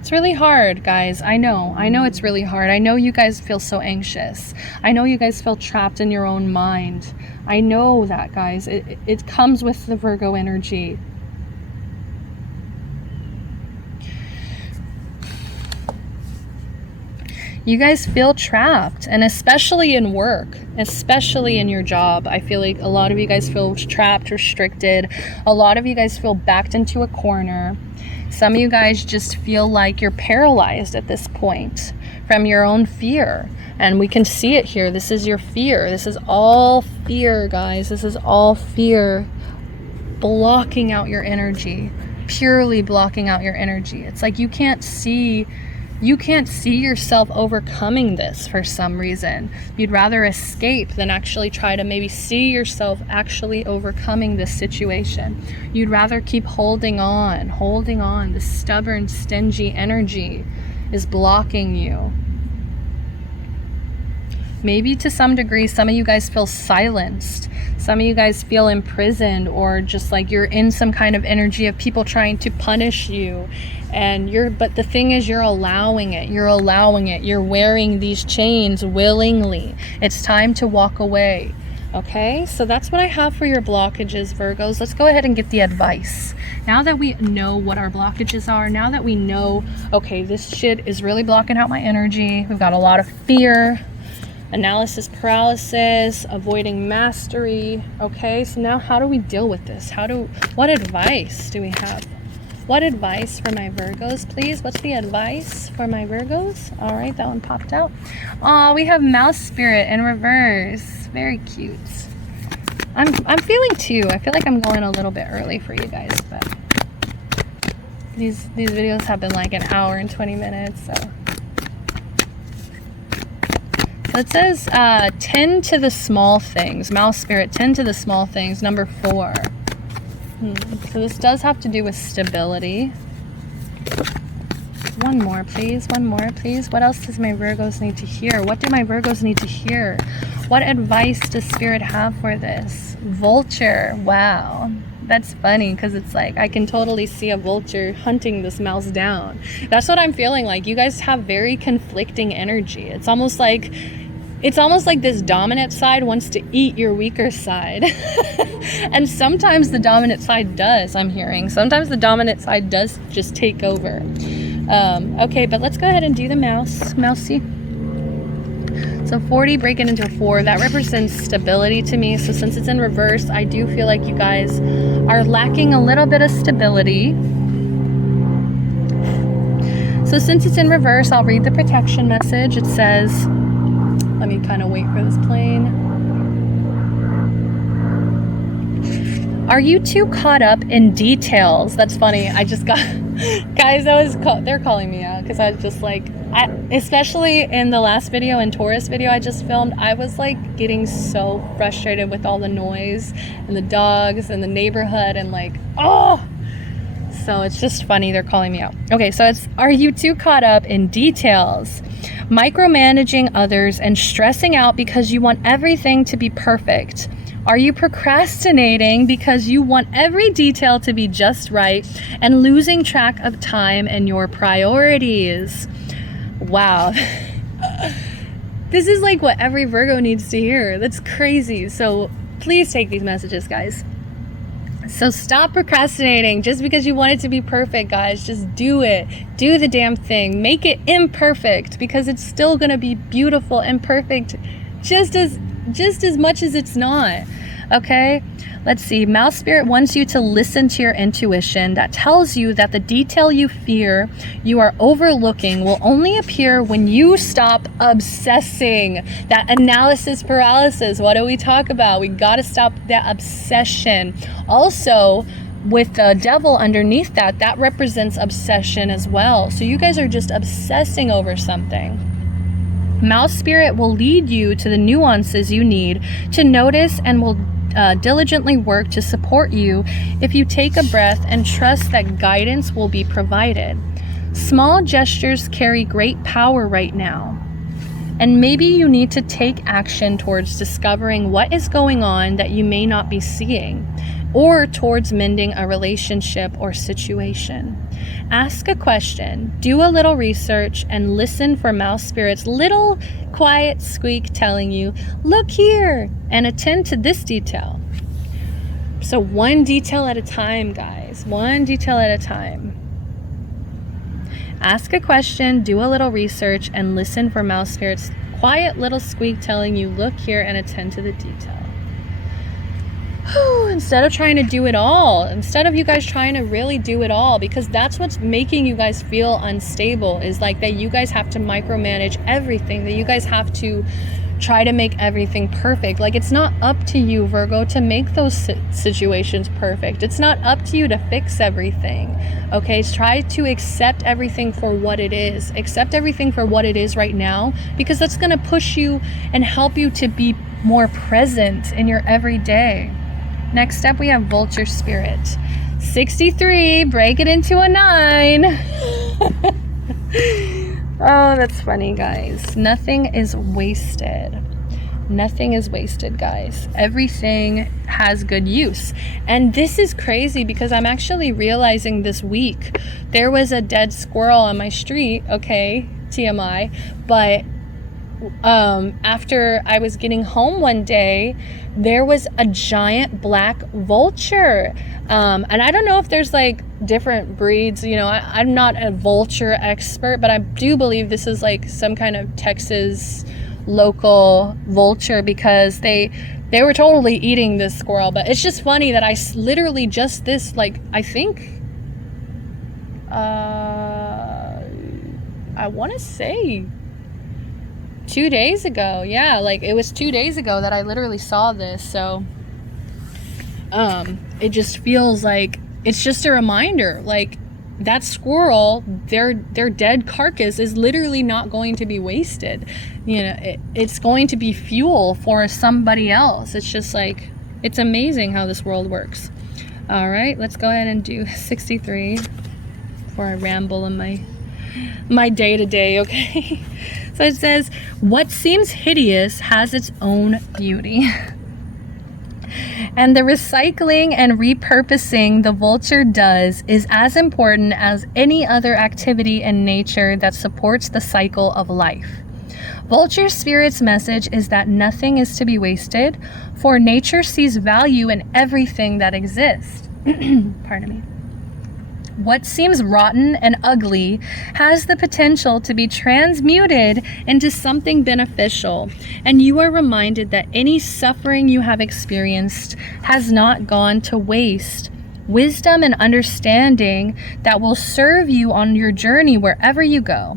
it's really hard, guys. I know it's really hard. I know you guys feel so anxious. I know you guys feel trapped in your own mind. I know that, guys. It comes with the Virgo energy. You guys feel trapped, and especially in work, especially in your job. I feel like a lot of you guys feel trapped, restricted. A lot of you guys feel backed into a corner. Some of you guys just feel like you're paralyzed at this point from your own fear. And we can see it here. This is your fear. This is all fear, guys. This is all fear blocking out your energy, purely blocking out your energy. It's like you can't see yourself overcoming this for some reason. You'd rather escape than actually try to maybe see yourself actually overcoming this situation. You'd rather keep holding on. This stubborn, stingy energy is blocking you. Maybe to some degree, some of you guys feel silenced. Some of you guys feel imprisoned, or just like you're in some kind of energy of people trying to punish you. But the thing is, you're allowing it. You're wearing these chains willingly. It's time to walk away. Okay, so that's what I have for your blockages, Virgos. Let's go ahead and get the advice. Now that we know what our blockages are, now that we know, okay, this shit is really blocking out my energy. We've got a lot of fear, analysis paralysis, avoiding mastery. Okay, so now how do we deal with this? What advice do we have? What advice for my Virgos, please? What's the advice for my Virgos? All right, that one popped out. Oh, we have Mouse Spirit in reverse. Very cute. I'm feeling 2. I feel like I'm going a little bit early for you guys, but these videos have been like an hour and 20 minutes, so. It says, tend to the small things. Mouse Spirit, tend to the small things. Number 4. So this does have to do with stability. One more, please. One more, please. What else does my Virgos need to hear? What do my Virgos need to hear? What advice does Spirit have for this? Vulture. Wow. That's funny, because it's like I can totally see a vulture hunting this mouse down. That's what I'm feeling like. You guys have very conflicting energy. It's almost like this dominant side wants to eat your weaker side. And sometimes the dominant side does, I'm hearing. Sometimes the dominant side does just take over. Okay, but let's go ahead and do the mousey. So 40 breaking into 4, that represents stability to me. So since it's in reverse, I do feel like you guys are lacking a little bit of stability. So since it's in reverse, I'll read the protection message. It says, let me kind of wait for this plane. Are you too caught up in details? That's funny. I just got, guys, they're calling me out because I was just like, especially in the last video, in Taurus video I just filmed, I was like getting so frustrated with all the noise and the dogs and the neighborhood and like, oh! So it's just funny they're calling me out. Okay, so it's, are you too caught up in details? Micromanaging others and stressing out because you want everything to be perfect. Are you procrastinating because you want every detail to be just right and losing track of time and your priorities? Wow. This is like what every Virgo needs to hear. That's crazy. So please take these messages, guys. So stop procrastinating just because you want it to be perfect, guys. Just do it. Do the damn thing. Make it imperfect, because it's still going to be beautiful and perfect just as much as it's not. Okay? Let's see. Mouse Spirit wants you to listen to your intuition that tells you that the detail you fear you are overlooking will only appear when you stop obsessing. That analysis paralysis. What do we talk about? We got to stop that obsession. Also, with the devil underneath that, that represents obsession as well. So you guys are just obsessing over something. Mouse Spirit will lead you to the nuances you need to notice and will diligently work to support you if you take a breath and trust that guidance will be provided. Small gestures carry great power right now, and maybe you need to take action towards discovering what is going on that you may not be seeing, or towards mending a relationship or situation. Ask a question, do a little research, and listen for Mouse Spirit's little quiet squeak telling you, look here, and attend to this detail. So one detail at a time, guys. One detail at a time. Ask a question, do a little research, and listen for Mouse Spirit's quiet little squeak telling you, look here, and attend to the detail. Instead of trying to do it all, instead of you guys trying to really do it all, because that's what's making you guys feel unstable, is like that you guys have to micromanage everything, that you guys have to try to make everything perfect. Like, it's not up to you, Virgo, to make those situations perfect. It's not up to you to fix everything. Okay, try to accept everything for what it is. Accept everything for what it is right now, because that's going to push you and help you to be more present in your everyday. Next up, we have Vulture Spirit. 63, break it into a 9. Oh, that's funny, guys. Nothing is wasted. Nothing is wasted, guys. Everything has good use. And this is crazy because I'm actually realizing this week there was a dead squirrel on my street, okay, TMI, but after I was getting home one day, there was a giant black vulture. And I don't know if there's like different breeds, you know, I'm not a vulture expert, but I do believe this is like some kind of Texas local vulture, because they were totally eating this squirrel. But it's just funny that I literally just this, like, I think, I want to say 2 days ago. Yeah, like it was 2 days ago that I literally saw this. So it just feels like it's just a reminder, like that squirrel, their dead carcass is literally not going to be wasted. You know, it's going to be fuel for somebody else. It's just like, it's amazing how this world works. All right, let's go ahead and do 63 before I ramble in my day-to-day, okay? So it says, what seems hideous has its own beauty. And the recycling and repurposing the vulture does is as important as any other activity in nature that supports the cycle of life. Vulture Spirit's message is that nothing is to be wasted, for nature sees value in everything that exists. Pardon me. What seems rotten and ugly has the potential to be transmuted into something beneficial, and you are reminded that any suffering you have experienced has not gone to waste. Wisdom and understanding that will serve you on your journey wherever you go.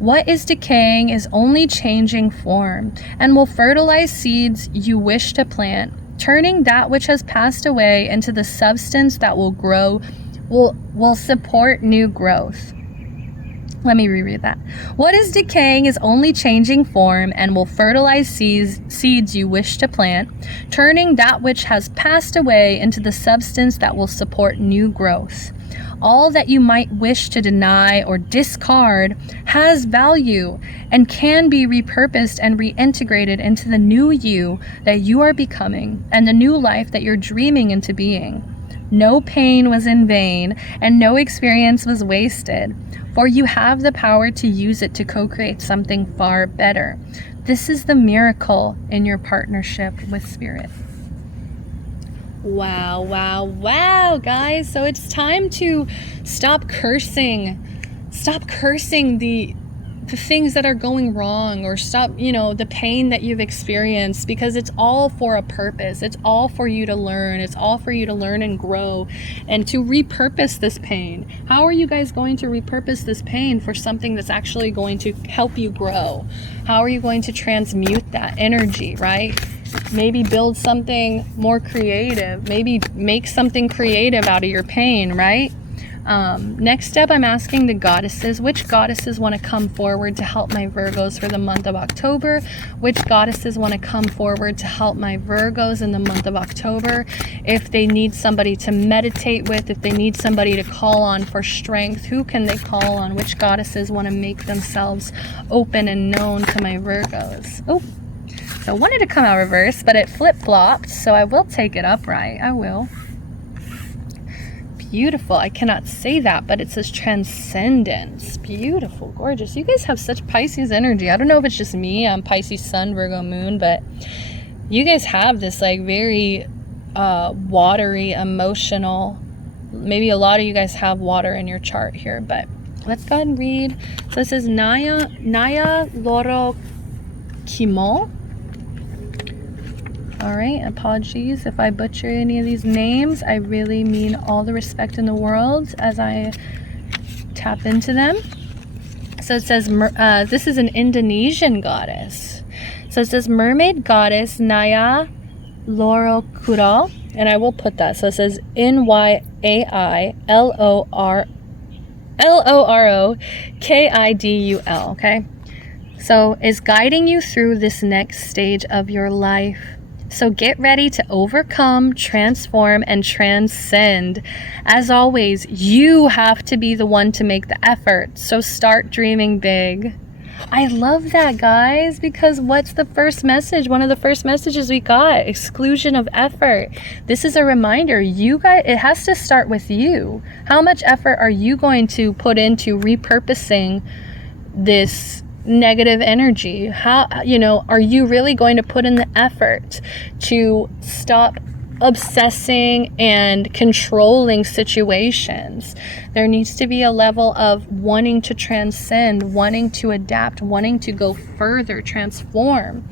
What is decaying is only changing form, and will fertilize seeds you wish to plant, turning that which has passed away into the substance that will grow, will support new growth. Let me reread that. What is decaying is only changing form and will fertilize seeds you wish to plant, turning that which has passed away into the substance that will support new growth. All that you might wish to deny or discard has value and can be repurposed and reintegrated into the new you that you are becoming and the new life that you're dreaming into being. No pain was in vain and no experience was wasted, for you have the power to use it to co-create something far better. This is the miracle in your partnership with Spirit. Wow, wow, wow, guys. So it's time to stop cursing. Stop cursing the things that are going wrong, or stop, the pain that you've experienced, because it's all for a purpose. It's all for you to learn. It's all for you to learn and grow and to repurpose this pain. How are you guys going to repurpose this pain for something that's actually going to help you grow? How are you going to transmute that energy, right? Maybe build something more creative. Maybe make something creative out of your pain, right? Next step, I'm asking the goddesses, which goddesses want to come forward to help my Virgos for the month of October? Which goddesses want to come forward to help my Virgos in the month of October? If they need somebody to meditate with, if they need somebody to call on for strength, who can they call on? Which goddesses want to make themselves open and known to my Virgos? Oh, so I wanted to come out reverse, but it flip-flopped, so I will take it upright. I will. Beautiful. I cannot say that, but it says transcendence. Beautiful, gorgeous. You guys have such Pisces energy. I don't know if it's just me. I'm Pisces Sun, Virgo Moon, but you guys have this like very watery, emotional. Maybe a lot of you guys have water in your chart here, but let's go ahead and read. So it says Naya Loro Kimo. All right, apologies if I butcher any of these names. I really mean all the respect in the world as I tap into them. So it says, this is an Indonesian goddess. So it says mermaid goddess Naya Loro Kuro, and I will put that. So it says NYAILOROKIDUL, okay? So is guiding you through this next stage of your life. So get ready to overcome, transform, and transcend. As always, you have to be the one to make the effort. So start dreaming big. I love that, guys, because what's the first message? One of the first messages we got, exclusion of effort. This is a reminder, you guys, it has to start with you. How much effort are you going to put into repurposing this negative energy? How, are you really going to put in the effort to stop obsessing and controlling situations? There needs to be a level of wanting to transcend, wanting to adapt, wanting to go further, transform.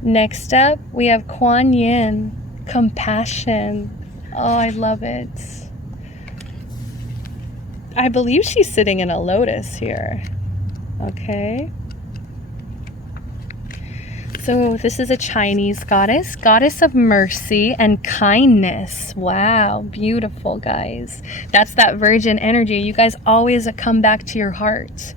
Next up, we have Kuan Yin, compassion. Oh, I love it. I believe she's sitting in a lotus here. Okay. So this is a Chinese goddess, goddess of mercy and kindness. Wow, beautiful, guys. That's that virgin energy. You guys always come back to your heart.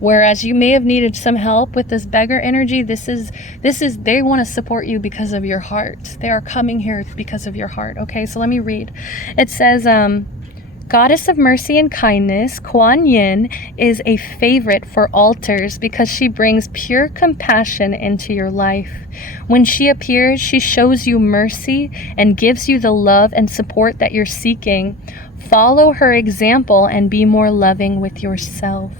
Whereas you may have needed some help with this beggar energy, this is they want to support you because of your heart. They are coming here because of your heart. Okay, so let me read. It says, Goddess of mercy and kindness, Kuan Yin is a favorite for altars because she brings pure compassion into your life. When she appears, she shows you mercy and gives you the love and support that you're seeking. Follow her example and be more loving with yourself.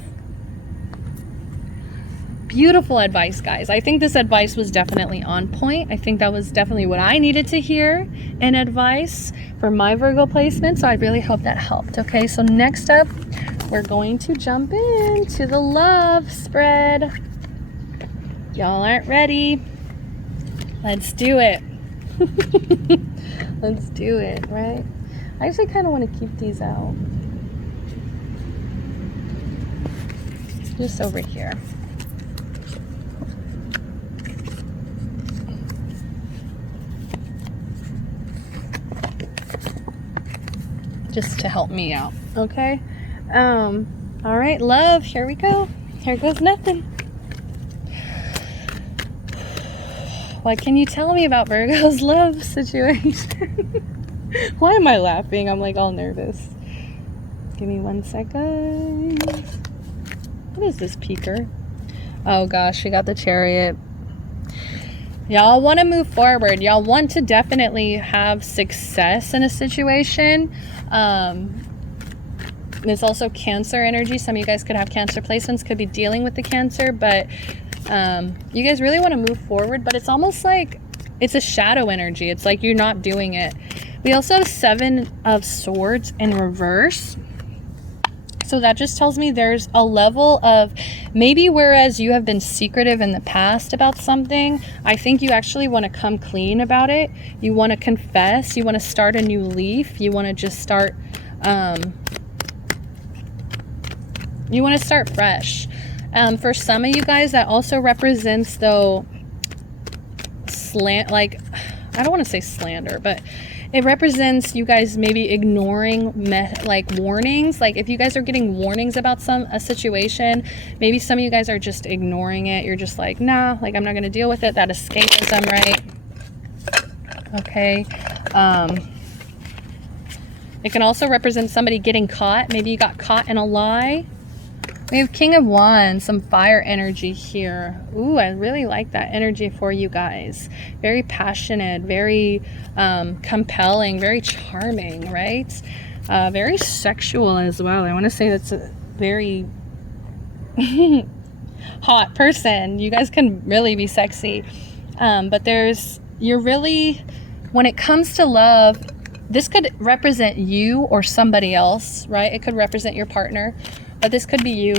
Beautiful advice, guys. I think this advice was definitely on point. I think that was definitely what I needed to hear in advice for my Virgo placement. So I really hope that helped. Okay, so next up, we're going to jump into the love spread. Y'all aren't ready. Let's do it. Let's do it, right? I actually kind of want to keep these out. Just over here. Just to help me out, okay? All right, love, here we go. Here goes nothing. What can you tell me about Virgo's love situation? Why am I laughing? I'm like all nervous. Give me 1 second. What is this peeker? Oh gosh, we got the Chariot. Y'all want to move forward. Y'all want to definitely have success in a situation. There's also Cancer energy. Some of you guys could have Cancer placements, could be dealing with the Cancer, but you guys really want to move forward, but it's almost like it's a shadow energy. It's like you're not doing it. We also have 7 of Swords in reverse. So that just tells me there's a level of maybe, whereas you have been secretive in the past about something, I think you actually want to come clean about it. You want to confess. You want to start a new leaf. You want to just start, you want to start fresh. For some of you guys, that also represents, though, like, I don't want to say slander, but it represents you guys maybe ignoring like warnings. Like if you guys are getting warnings about a situation, maybe some of you guys are just ignoring it. You're just like, nah, like I'm not going to deal with it. That escapism, right? Okay. It can also represent somebody getting caught. Maybe you got caught in a lie. We have King of Wands, some fire energy here. Ooh, I really like that energy for you guys. Very passionate, very compelling, very charming, right? Very sexual as well. I want to say that's a very hot person. You guys can really be sexy. But you're really, when it comes to love, this could represent you or somebody else, right? It could represent your partner. But this could be you.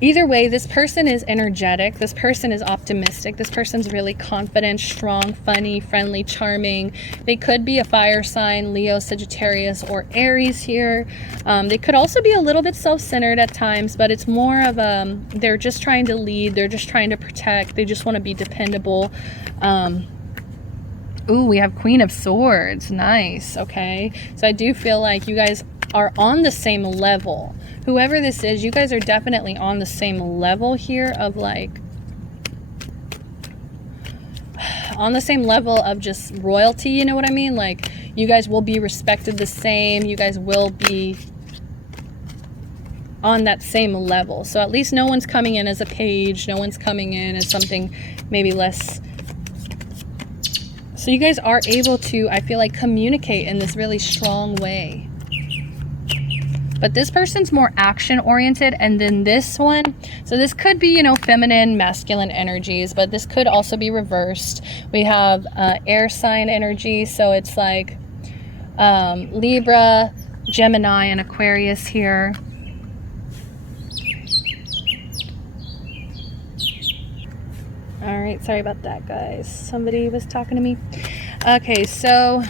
Either way, this person is energetic. This person is optimistic. This person's really confident, strong, funny, friendly, charming. They could be a fire sign, Leo, Sagittarius, or Aries here. They could also be a little bit self-centered at times, but it's more of they're just trying to lead. They're just trying to protect. They just want to be dependable. Ooh, we have Queen of Swords. Nice. Okay. So I do feel like you guys are on the same level. Whoever this is, you guys are definitely on the same level here of like, on the same level of just royalty, you know what I mean? Like, you guys will be respected the same. You guys will be on that same level. So at least no one's coming in as a page. No one's coming in as something maybe less. So you guys are able to, I feel like, communicate in this really strong way. But this person's more action oriented, and then this one, so this could be, you know, feminine, masculine energies, but this could also be reversed. We have air sign energy, so it's like Libra, Gemini, and Aquarius here. All right, sorry about that, guys. Somebody was talking to me. Okay, so...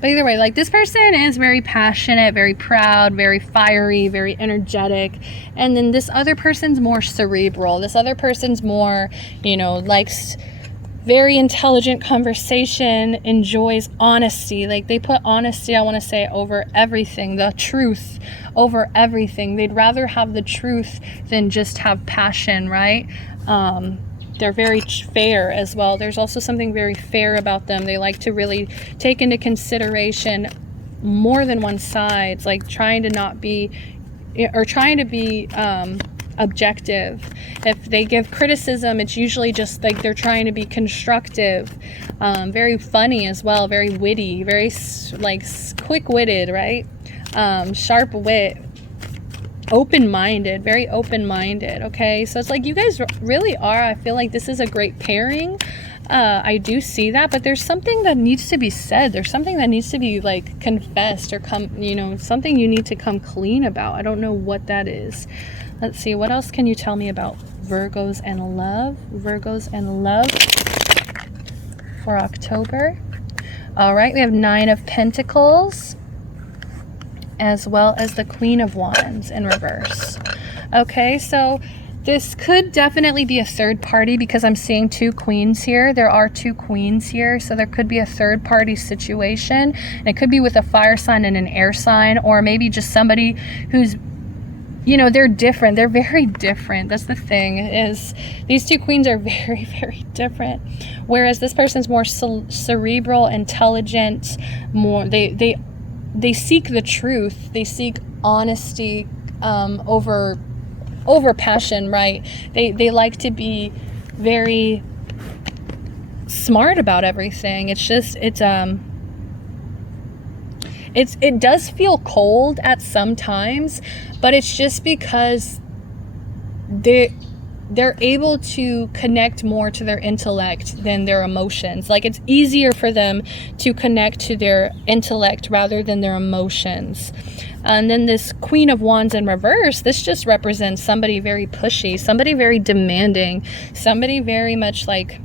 But either way, like, this person is very passionate, very proud, very fiery, very energetic. And then this other person's more cerebral. This other person's more, you know, likes very intelligent conversation, enjoys honesty. Like, they put honesty, I want to say, over everything, the truth over everything. They'd rather have the truth than just have passion, right? They're very fair as well. There's also something very fair about them. They like to really take into consideration more than one side. It's like trying to not be, or trying to be objective. If they give criticism, it's usually just like they're trying to be constructive. Very funny as well, very witty, very like quick-witted, right? Sharp wit. Open-minded, very open-minded. Okay, so it's like you guys really are, I feel like this is a great pairing. I do see that, but there's something that needs to be said. There's something that needs to be like confessed, or something you need to come clean about. I don't know what that is. Let's see, what else can you tell me about Virgos and love? Virgos and love for October. All right, we have 9 of Pentacles, as well as the Queen of Wands in reverse. Okay, so this could definitely be a third party, because I'm seeing 2 queens here. There are 2 queens here, so there could be a third party situation. And it could be with a fire sign and an air sign, or maybe just somebody who's, you know, they're different. They're very different. That's the thing, is these 2 queens are very, very different. Whereas this person's more cerebral, intelligent, more, they they seek the truth. They seek honesty over passion, right? They like to be very smart about everything. It's just, it does feel cold at some times, but it's just because they're able to connect more to their intellect than their emotions. Like, it's easier for them to connect to their intellect rather than their emotions. And then this Queen of Wands in reverse, this just represents somebody very pushy, somebody very demanding, somebody very much like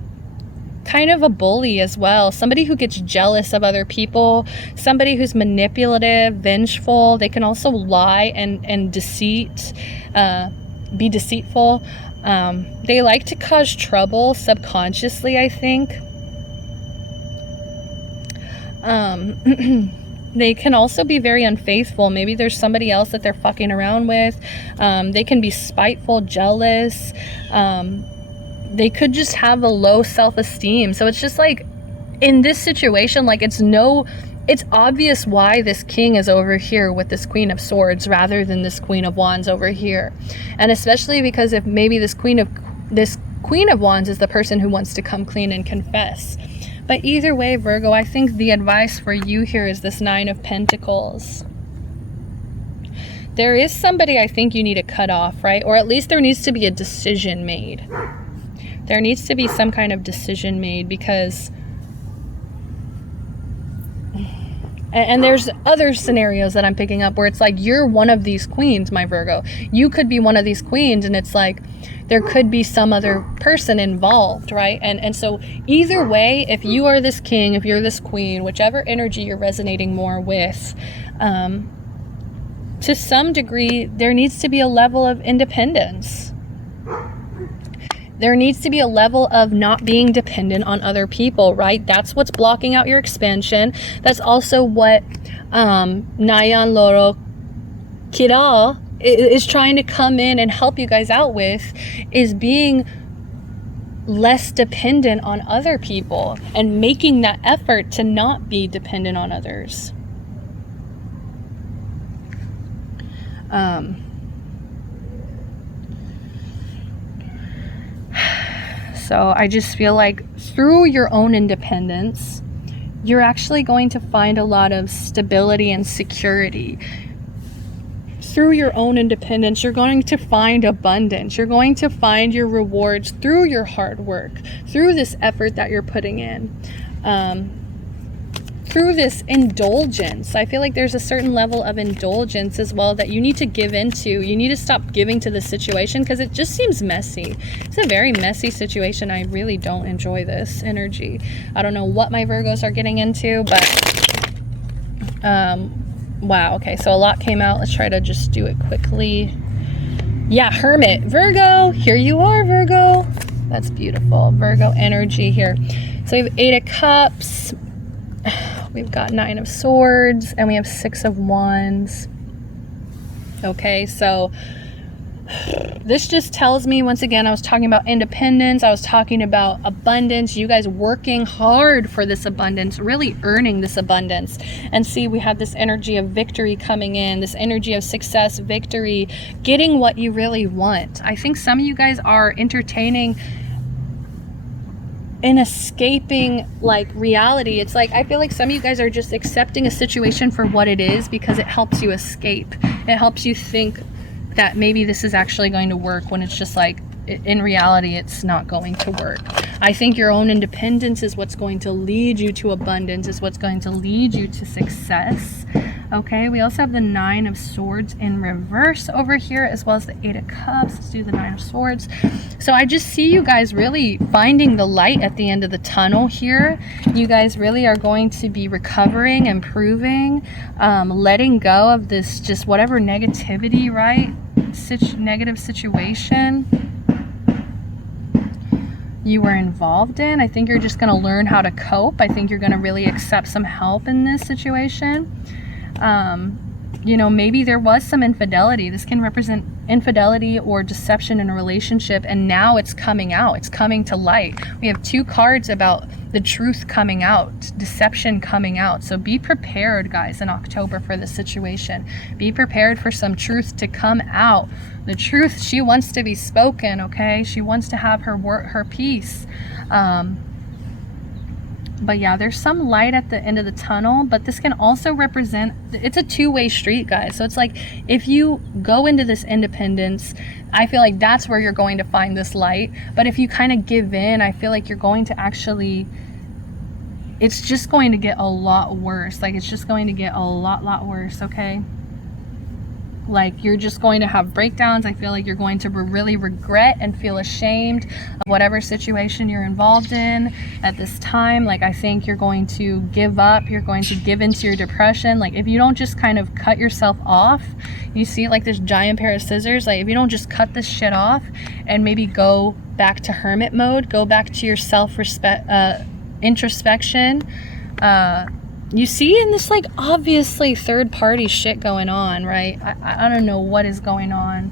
kind of a bully as well, somebody who gets jealous of other people, somebody who's manipulative, vengeful. They can also lie and be deceitful. They like to cause trouble subconsciously, I think. They can also be very unfaithful. Maybe there's somebody else that they're fucking around with. They can be spiteful, jealous. They could just have a low self-esteem. So it's just like, in this situation, like, it's obvious why this king is over here with this Queen of Swords rather than this Queen of Wands over here. And especially because if maybe this Queen of Wands is the person who wants to come clean and confess. But either way, Virgo, I think the advice for you here is this Nine of Pentacles. There is somebody I think you need to cut off, right? Or at least there needs to be a decision made. There needs to be some kind of decision made, because... And there's other scenarios that I'm picking up where it's like, you're one of these queens, my Virgo. You could be one of these queens, and it's like there could be some other person involved, right? And so either way, if you are this king, if you're this queen, whichever energy you're resonating more with, to some degree, there needs to be a level of independence. There needs to be a level of not being dependent on other people, right? That's what's blocking out your expansion. That's also what Nayan Loro Kira is trying to come in and help you guys out with, is being less dependent on other people and making that effort to not be dependent on others. So I just feel like through your own independence, you're actually going to find a lot of stability and security. Through your own independence, you're going to find abundance. You're going to find your rewards through your hard work, through this effort that you're putting in, through this indulgence. I feel like there's a certain level of indulgence as well that you need to give into. You need to stop giving to the situation, because it just seems messy. It's a very messy situation. I really don't enjoy this energy. I don't know what my Virgos are getting into, but wow. Okay, so a lot came out. Let's try to just do it quickly. Yeah, Hermit. Virgo, here you are, Virgo. That's beautiful. Virgo energy here. So we have 8 of Cups. We've got 9 of Swords, and we have 6 of Wands. Okay, so this just tells me, once again, I was talking about independence, I was talking about abundance, you guys working hard for this abundance, really earning this abundance. And see, we have this energy of victory coming in, this energy of success, victory, getting what you really want. I think some of you guys are entertaining in escaping like reality. It's like, I feel like some of you guys are just accepting a situation for what it is because it helps you escape. It helps you think that maybe this is actually going to work, when it's just like, in reality, it's not going to work. I think your own independence is what's going to lead you to abundance, is what's going to lead you to success. Okay, we also have the 9 of Swords in reverse over here, as well as the 8 of Cups. Let's do the 9 of Swords. So I just see you guys really finding the light at the end of the tunnel here. You guys really are going to be recovering, improving, letting go of this, just whatever negativity, right? Negative situation you were involved in. I think you're just going to learn how to cope. I think you're going to really accept some help in this situation. you know, maybe there was some infidelity. This can represent infidelity or deception in a relationship, and now it's coming out. It's coming to light. We have 2 cards about the truth coming out, deception coming out. So be prepared, guys, in October for this situation. Be prepared for some truth to come out. The truth, she wants to be spoken, okay? She wants to have her peace. But yeah, there's some light at the end of the tunnel, but this can also represent, it's a two-way street, guys. So it's like, if you go into this independence, I feel like that's where you're going to find this light. But if you kind of give in, I feel like you're going to actually, it's just going to get a lot worse. Like, it's just going to get a lot worse, okay? Like, you're just going to have breakdowns. I feel like you're going to really regret and feel ashamed of whatever situation you're involved in at this time. Like, I think you're going to give up. You're going to give into your depression. Like, if you don't just kind of cut yourself off, you see like this giant pair of scissors. Like, if you don't just cut this shit off and maybe go back to hermit mode, go back to your self-respect, introspection, you see in this, like, obviously third party shit going on, right? I don't know what is going on,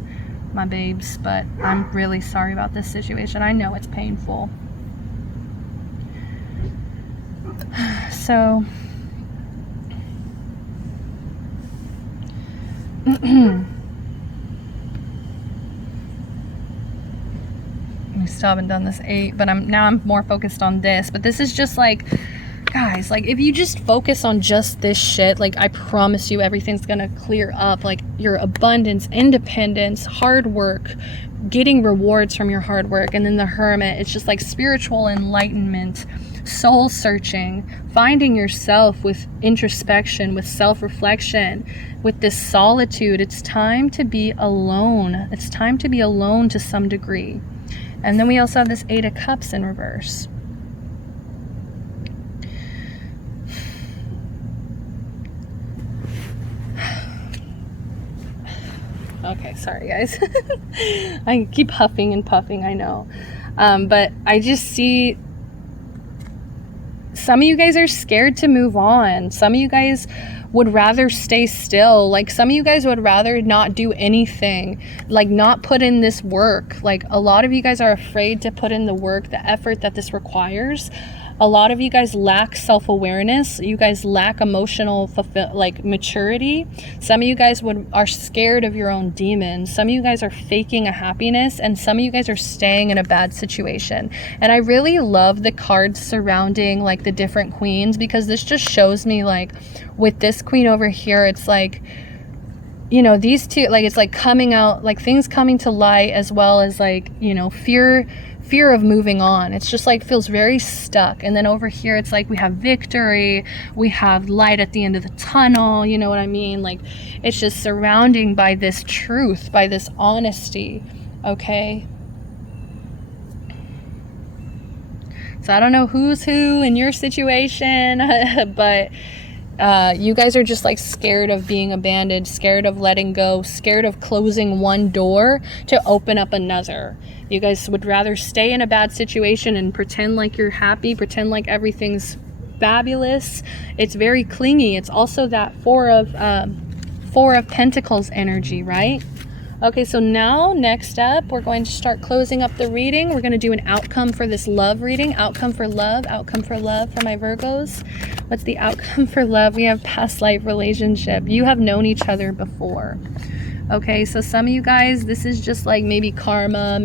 my babes, but I'm really sorry about this situation. I know it's painful. So we still haven't done this 8, but I'm more focused on this. But this is just like, guys, like, if you just focus on just this shit, like, I promise you everything's gonna clear up. Like, your abundance, independence, hard work, getting rewards from your hard work. And then the hermit, it's just like spiritual enlightenment, soul searching, finding yourself with introspection, with self-reflection, with this solitude. It's time to be alone. It's time to be alone to some degree. And then we also have this 8 of Cups in reverse. Okay, sorry guys. I keep huffing and puffing, I know. But I just see some of you guys are scared to move on. Some of you guys would rather stay still. Like, some of you guys would rather not do anything, like not put in this work. Like, a lot of you guys are afraid to put in the work, the effort that this requires. A lot of you guys lack self-awareness. You guys lack emotional maturity. Some of you guys are scared of your own demons. Some of you guys are faking a happiness, and some of you guys are staying in a bad situation. And I really love the cards surrounding like the different queens, because this just shows me, like, with this queen over here, it's like, you know, these two, like, it's like coming out, like things coming to light, as well as, like, you know, fear of moving on. It's just like feels very stuck. And then over here it's like we have victory, we have light at the end of the tunnel, you know what I mean? Like, it's just surrounding by this truth, by this honesty, okay? So I don't know who's who in your situation, but you guys are just like scared of being abandoned, scared of letting go, scared of closing one door to open up another. You guys would rather stay in a bad situation and pretend like you're happy, pretend like everything's fabulous. It's very clingy. It's also that Four of Pentacles energy, right? Okay, so now next up, we're going to start closing up the reading. We're going to do an outcome for this love reading. Outcome for love for my Virgos. What's the outcome for love? We have past life relationship. You have known each other before. Okay, so some of you guys, this is just like maybe karma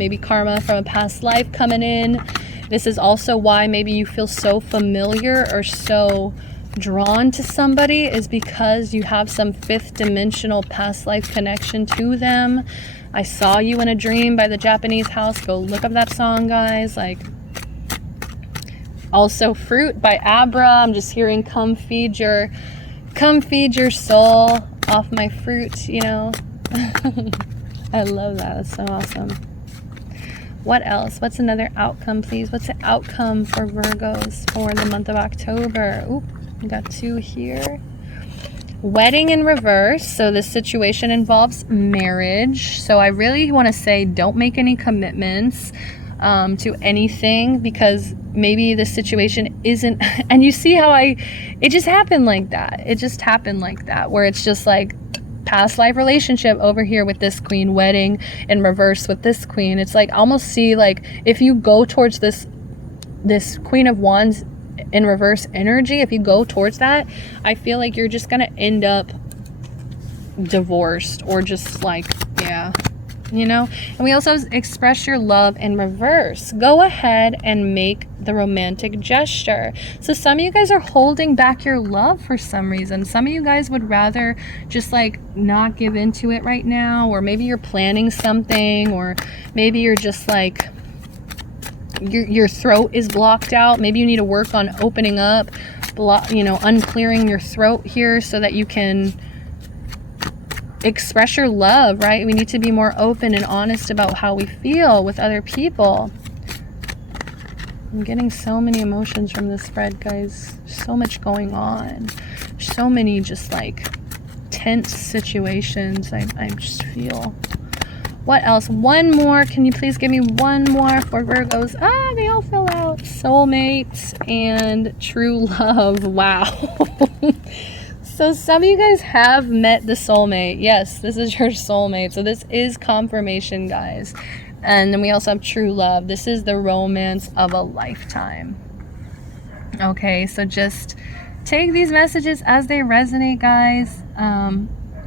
from a past life coming in. This is also why maybe you feel so familiar or so drawn to somebody, is because you have some 5th dimensional past life connection to them. I Saw You in a Dream by the Japanese House. Go look up that song, guys. Like, also Fruit by Abra. I'm just hearing come feed your soul off my fruit, you know. I love that. That's so awesome. What else? What's another outcome, please? What's the outcome for Virgos for the month of October? Oop, we got 2 here. Wedding in reverse. So this situation involves marriage. So I really want to say don't make any commitments to anything, because maybe the situation isn't, and you see how it just happened like that. It just happened like that, where it's just like past life relationship over here with this queen, wedding in reverse with this queen. It's like, almost see like if you go towards this Queen of Wands in reverse energy, if you go towards that, I feel like you're just gonna end up divorced, or just like, yeah, you know. And we also express your love in reverse. Go ahead and make the romantic gesture. So some of you guys are holding back your love for some reason. Some of you guys would rather just like not give into it right now, or maybe you're planning something, or maybe you're just like your throat is blocked out. Maybe you need to work on opening up, you know, unclearing your throat here so that you can express your love, right? We need to be more open and honest about how we feel with other people. I'm getting so many emotions from this spread, guys. So much going on. So many just like tense situations. I just feel. What else? One more. Can you please give me one more for Virgos? Ah, they all fell out. Soulmates and true love. Wow. So some of you guys have met the soulmate. Yes, this is your soulmate. So this is confirmation, guys. And then we also have true love. This is the romance of a lifetime. Okay, so just take these messages as they resonate, guys.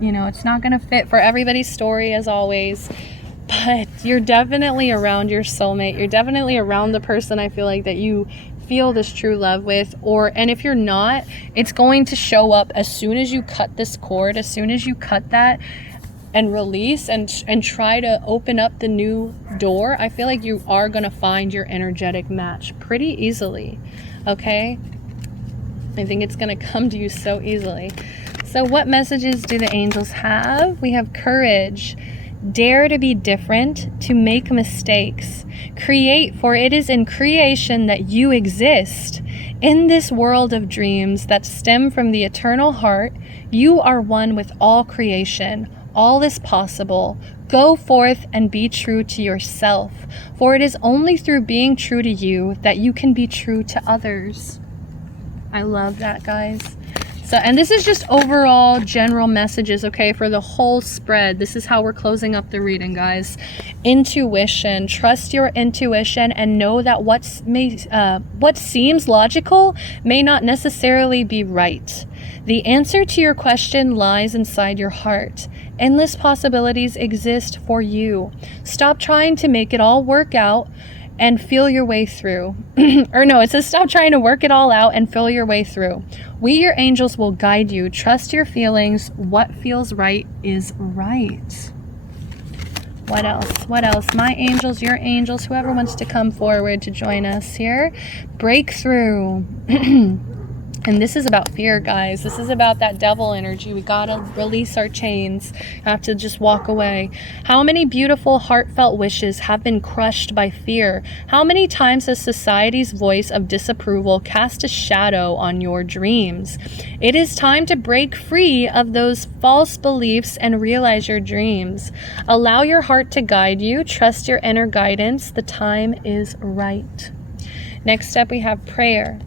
You know, it's not going to fit for everybody's story, as always. But you're definitely around your soulmate. You're definitely around the person I feel like that you feel this true love with. And if you're not, it's going to show up as soon as you cut this cord, as soon as you cut that and release and try to open up the new door. I feel like you are going to find your energetic match pretty easily. Okay? I think it's going to come to you so easily. So what messages do the angels have? We have courage. Dare to be different, to make mistakes. Create, for it is in creation that you exist. In this world of dreams that stem from the eternal heart, you are one with all creation. All is possible. Go forth and be true to yourself, for it is only through being true to you that you can be true to others. I love that, guys. So, and this is just overall general messages, okay, for the whole spread. This is how we're closing up the reading, guys. Intuition. Trust your intuition and know that what seems logical may not necessarily be right. The answer to your question lies inside your heart. Endless possibilities exist for you. Stop trying to make it all work out and feel your way through. Or no, it says stop trying to work it all out and feel your way through. We, your angels, will guide you. Trust your feelings. What feels right is right. What else? What else? My angels, your angels, whoever wants to come forward to join us here. Breakthrough. And this is about fear, guys. This is about that devil energy. We gotta release our chains. Have to just walk away. How many beautiful, heartfelt wishes have been crushed by fear? How many times has society's voice of disapproval cast a shadow on your dreams? It is time to break free of those false beliefs and realize your dreams. Allow your heart to guide you. Trust your inner guidance. The time is right. Next up, we have prayer.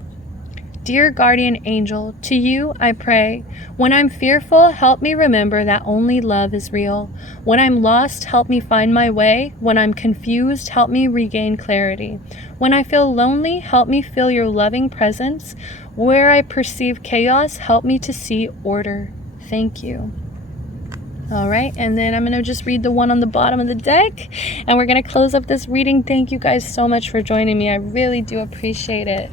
Dear guardian angel, to you I pray. When I'm fearful, help me remember that only love is real. When I'm lost, help me find my way. When I'm confused, help me regain clarity. When I feel lonely, help me feel your loving presence. Where I perceive chaos, help me to see order. Thank you. All right, and then I'm going to just read the one on the bottom of the deck, and we're going to close up this reading. Thank you guys so much for joining me. I really do appreciate it.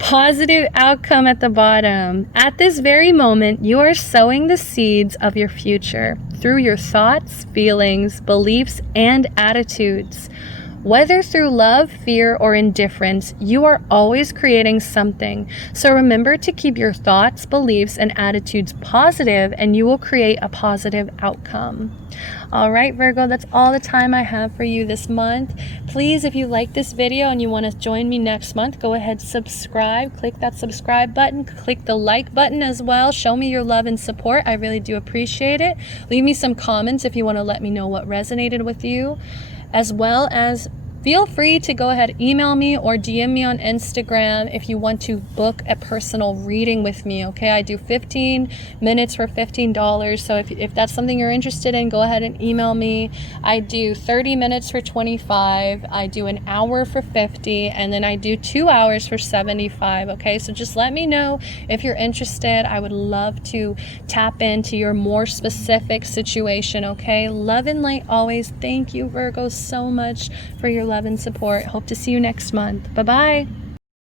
Positive outcome at the bottom. At this very moment, you are sowing the seeds of your future through your thoughts, feelings, beliefs, and attitudes. Whether through love, fear, or indifference, you are always creating something. So remember to keep your thoughts, beliefs, and attitudes positive, and you will create a positive outcome. All right, Virgo, that's all the time I have for you this month. Please, if you like this video and you want to join me next month, go ahead, subscribe. Click that subscribe button. Click the like button as well. Show me your love and support. I really do appreciate it. Leave me some comments if you want to let me know what resonated with you, as well as feel free to go ahead, email me or DM me on Instagram if you want to book a personal reading with me, okay? I do 15 minutes for $15. So if that's something you're interested in, go ahead and email me. I do 30 minutes for $25. I do an hour for $50, and then I do 2 hours for $75, okay? So just let me know if you're interested. I would love to tap into your more specific situation, okay? Love and light always. Thank you, Virgo, so much for your love and support. Hope to see you next month. Bye-bye.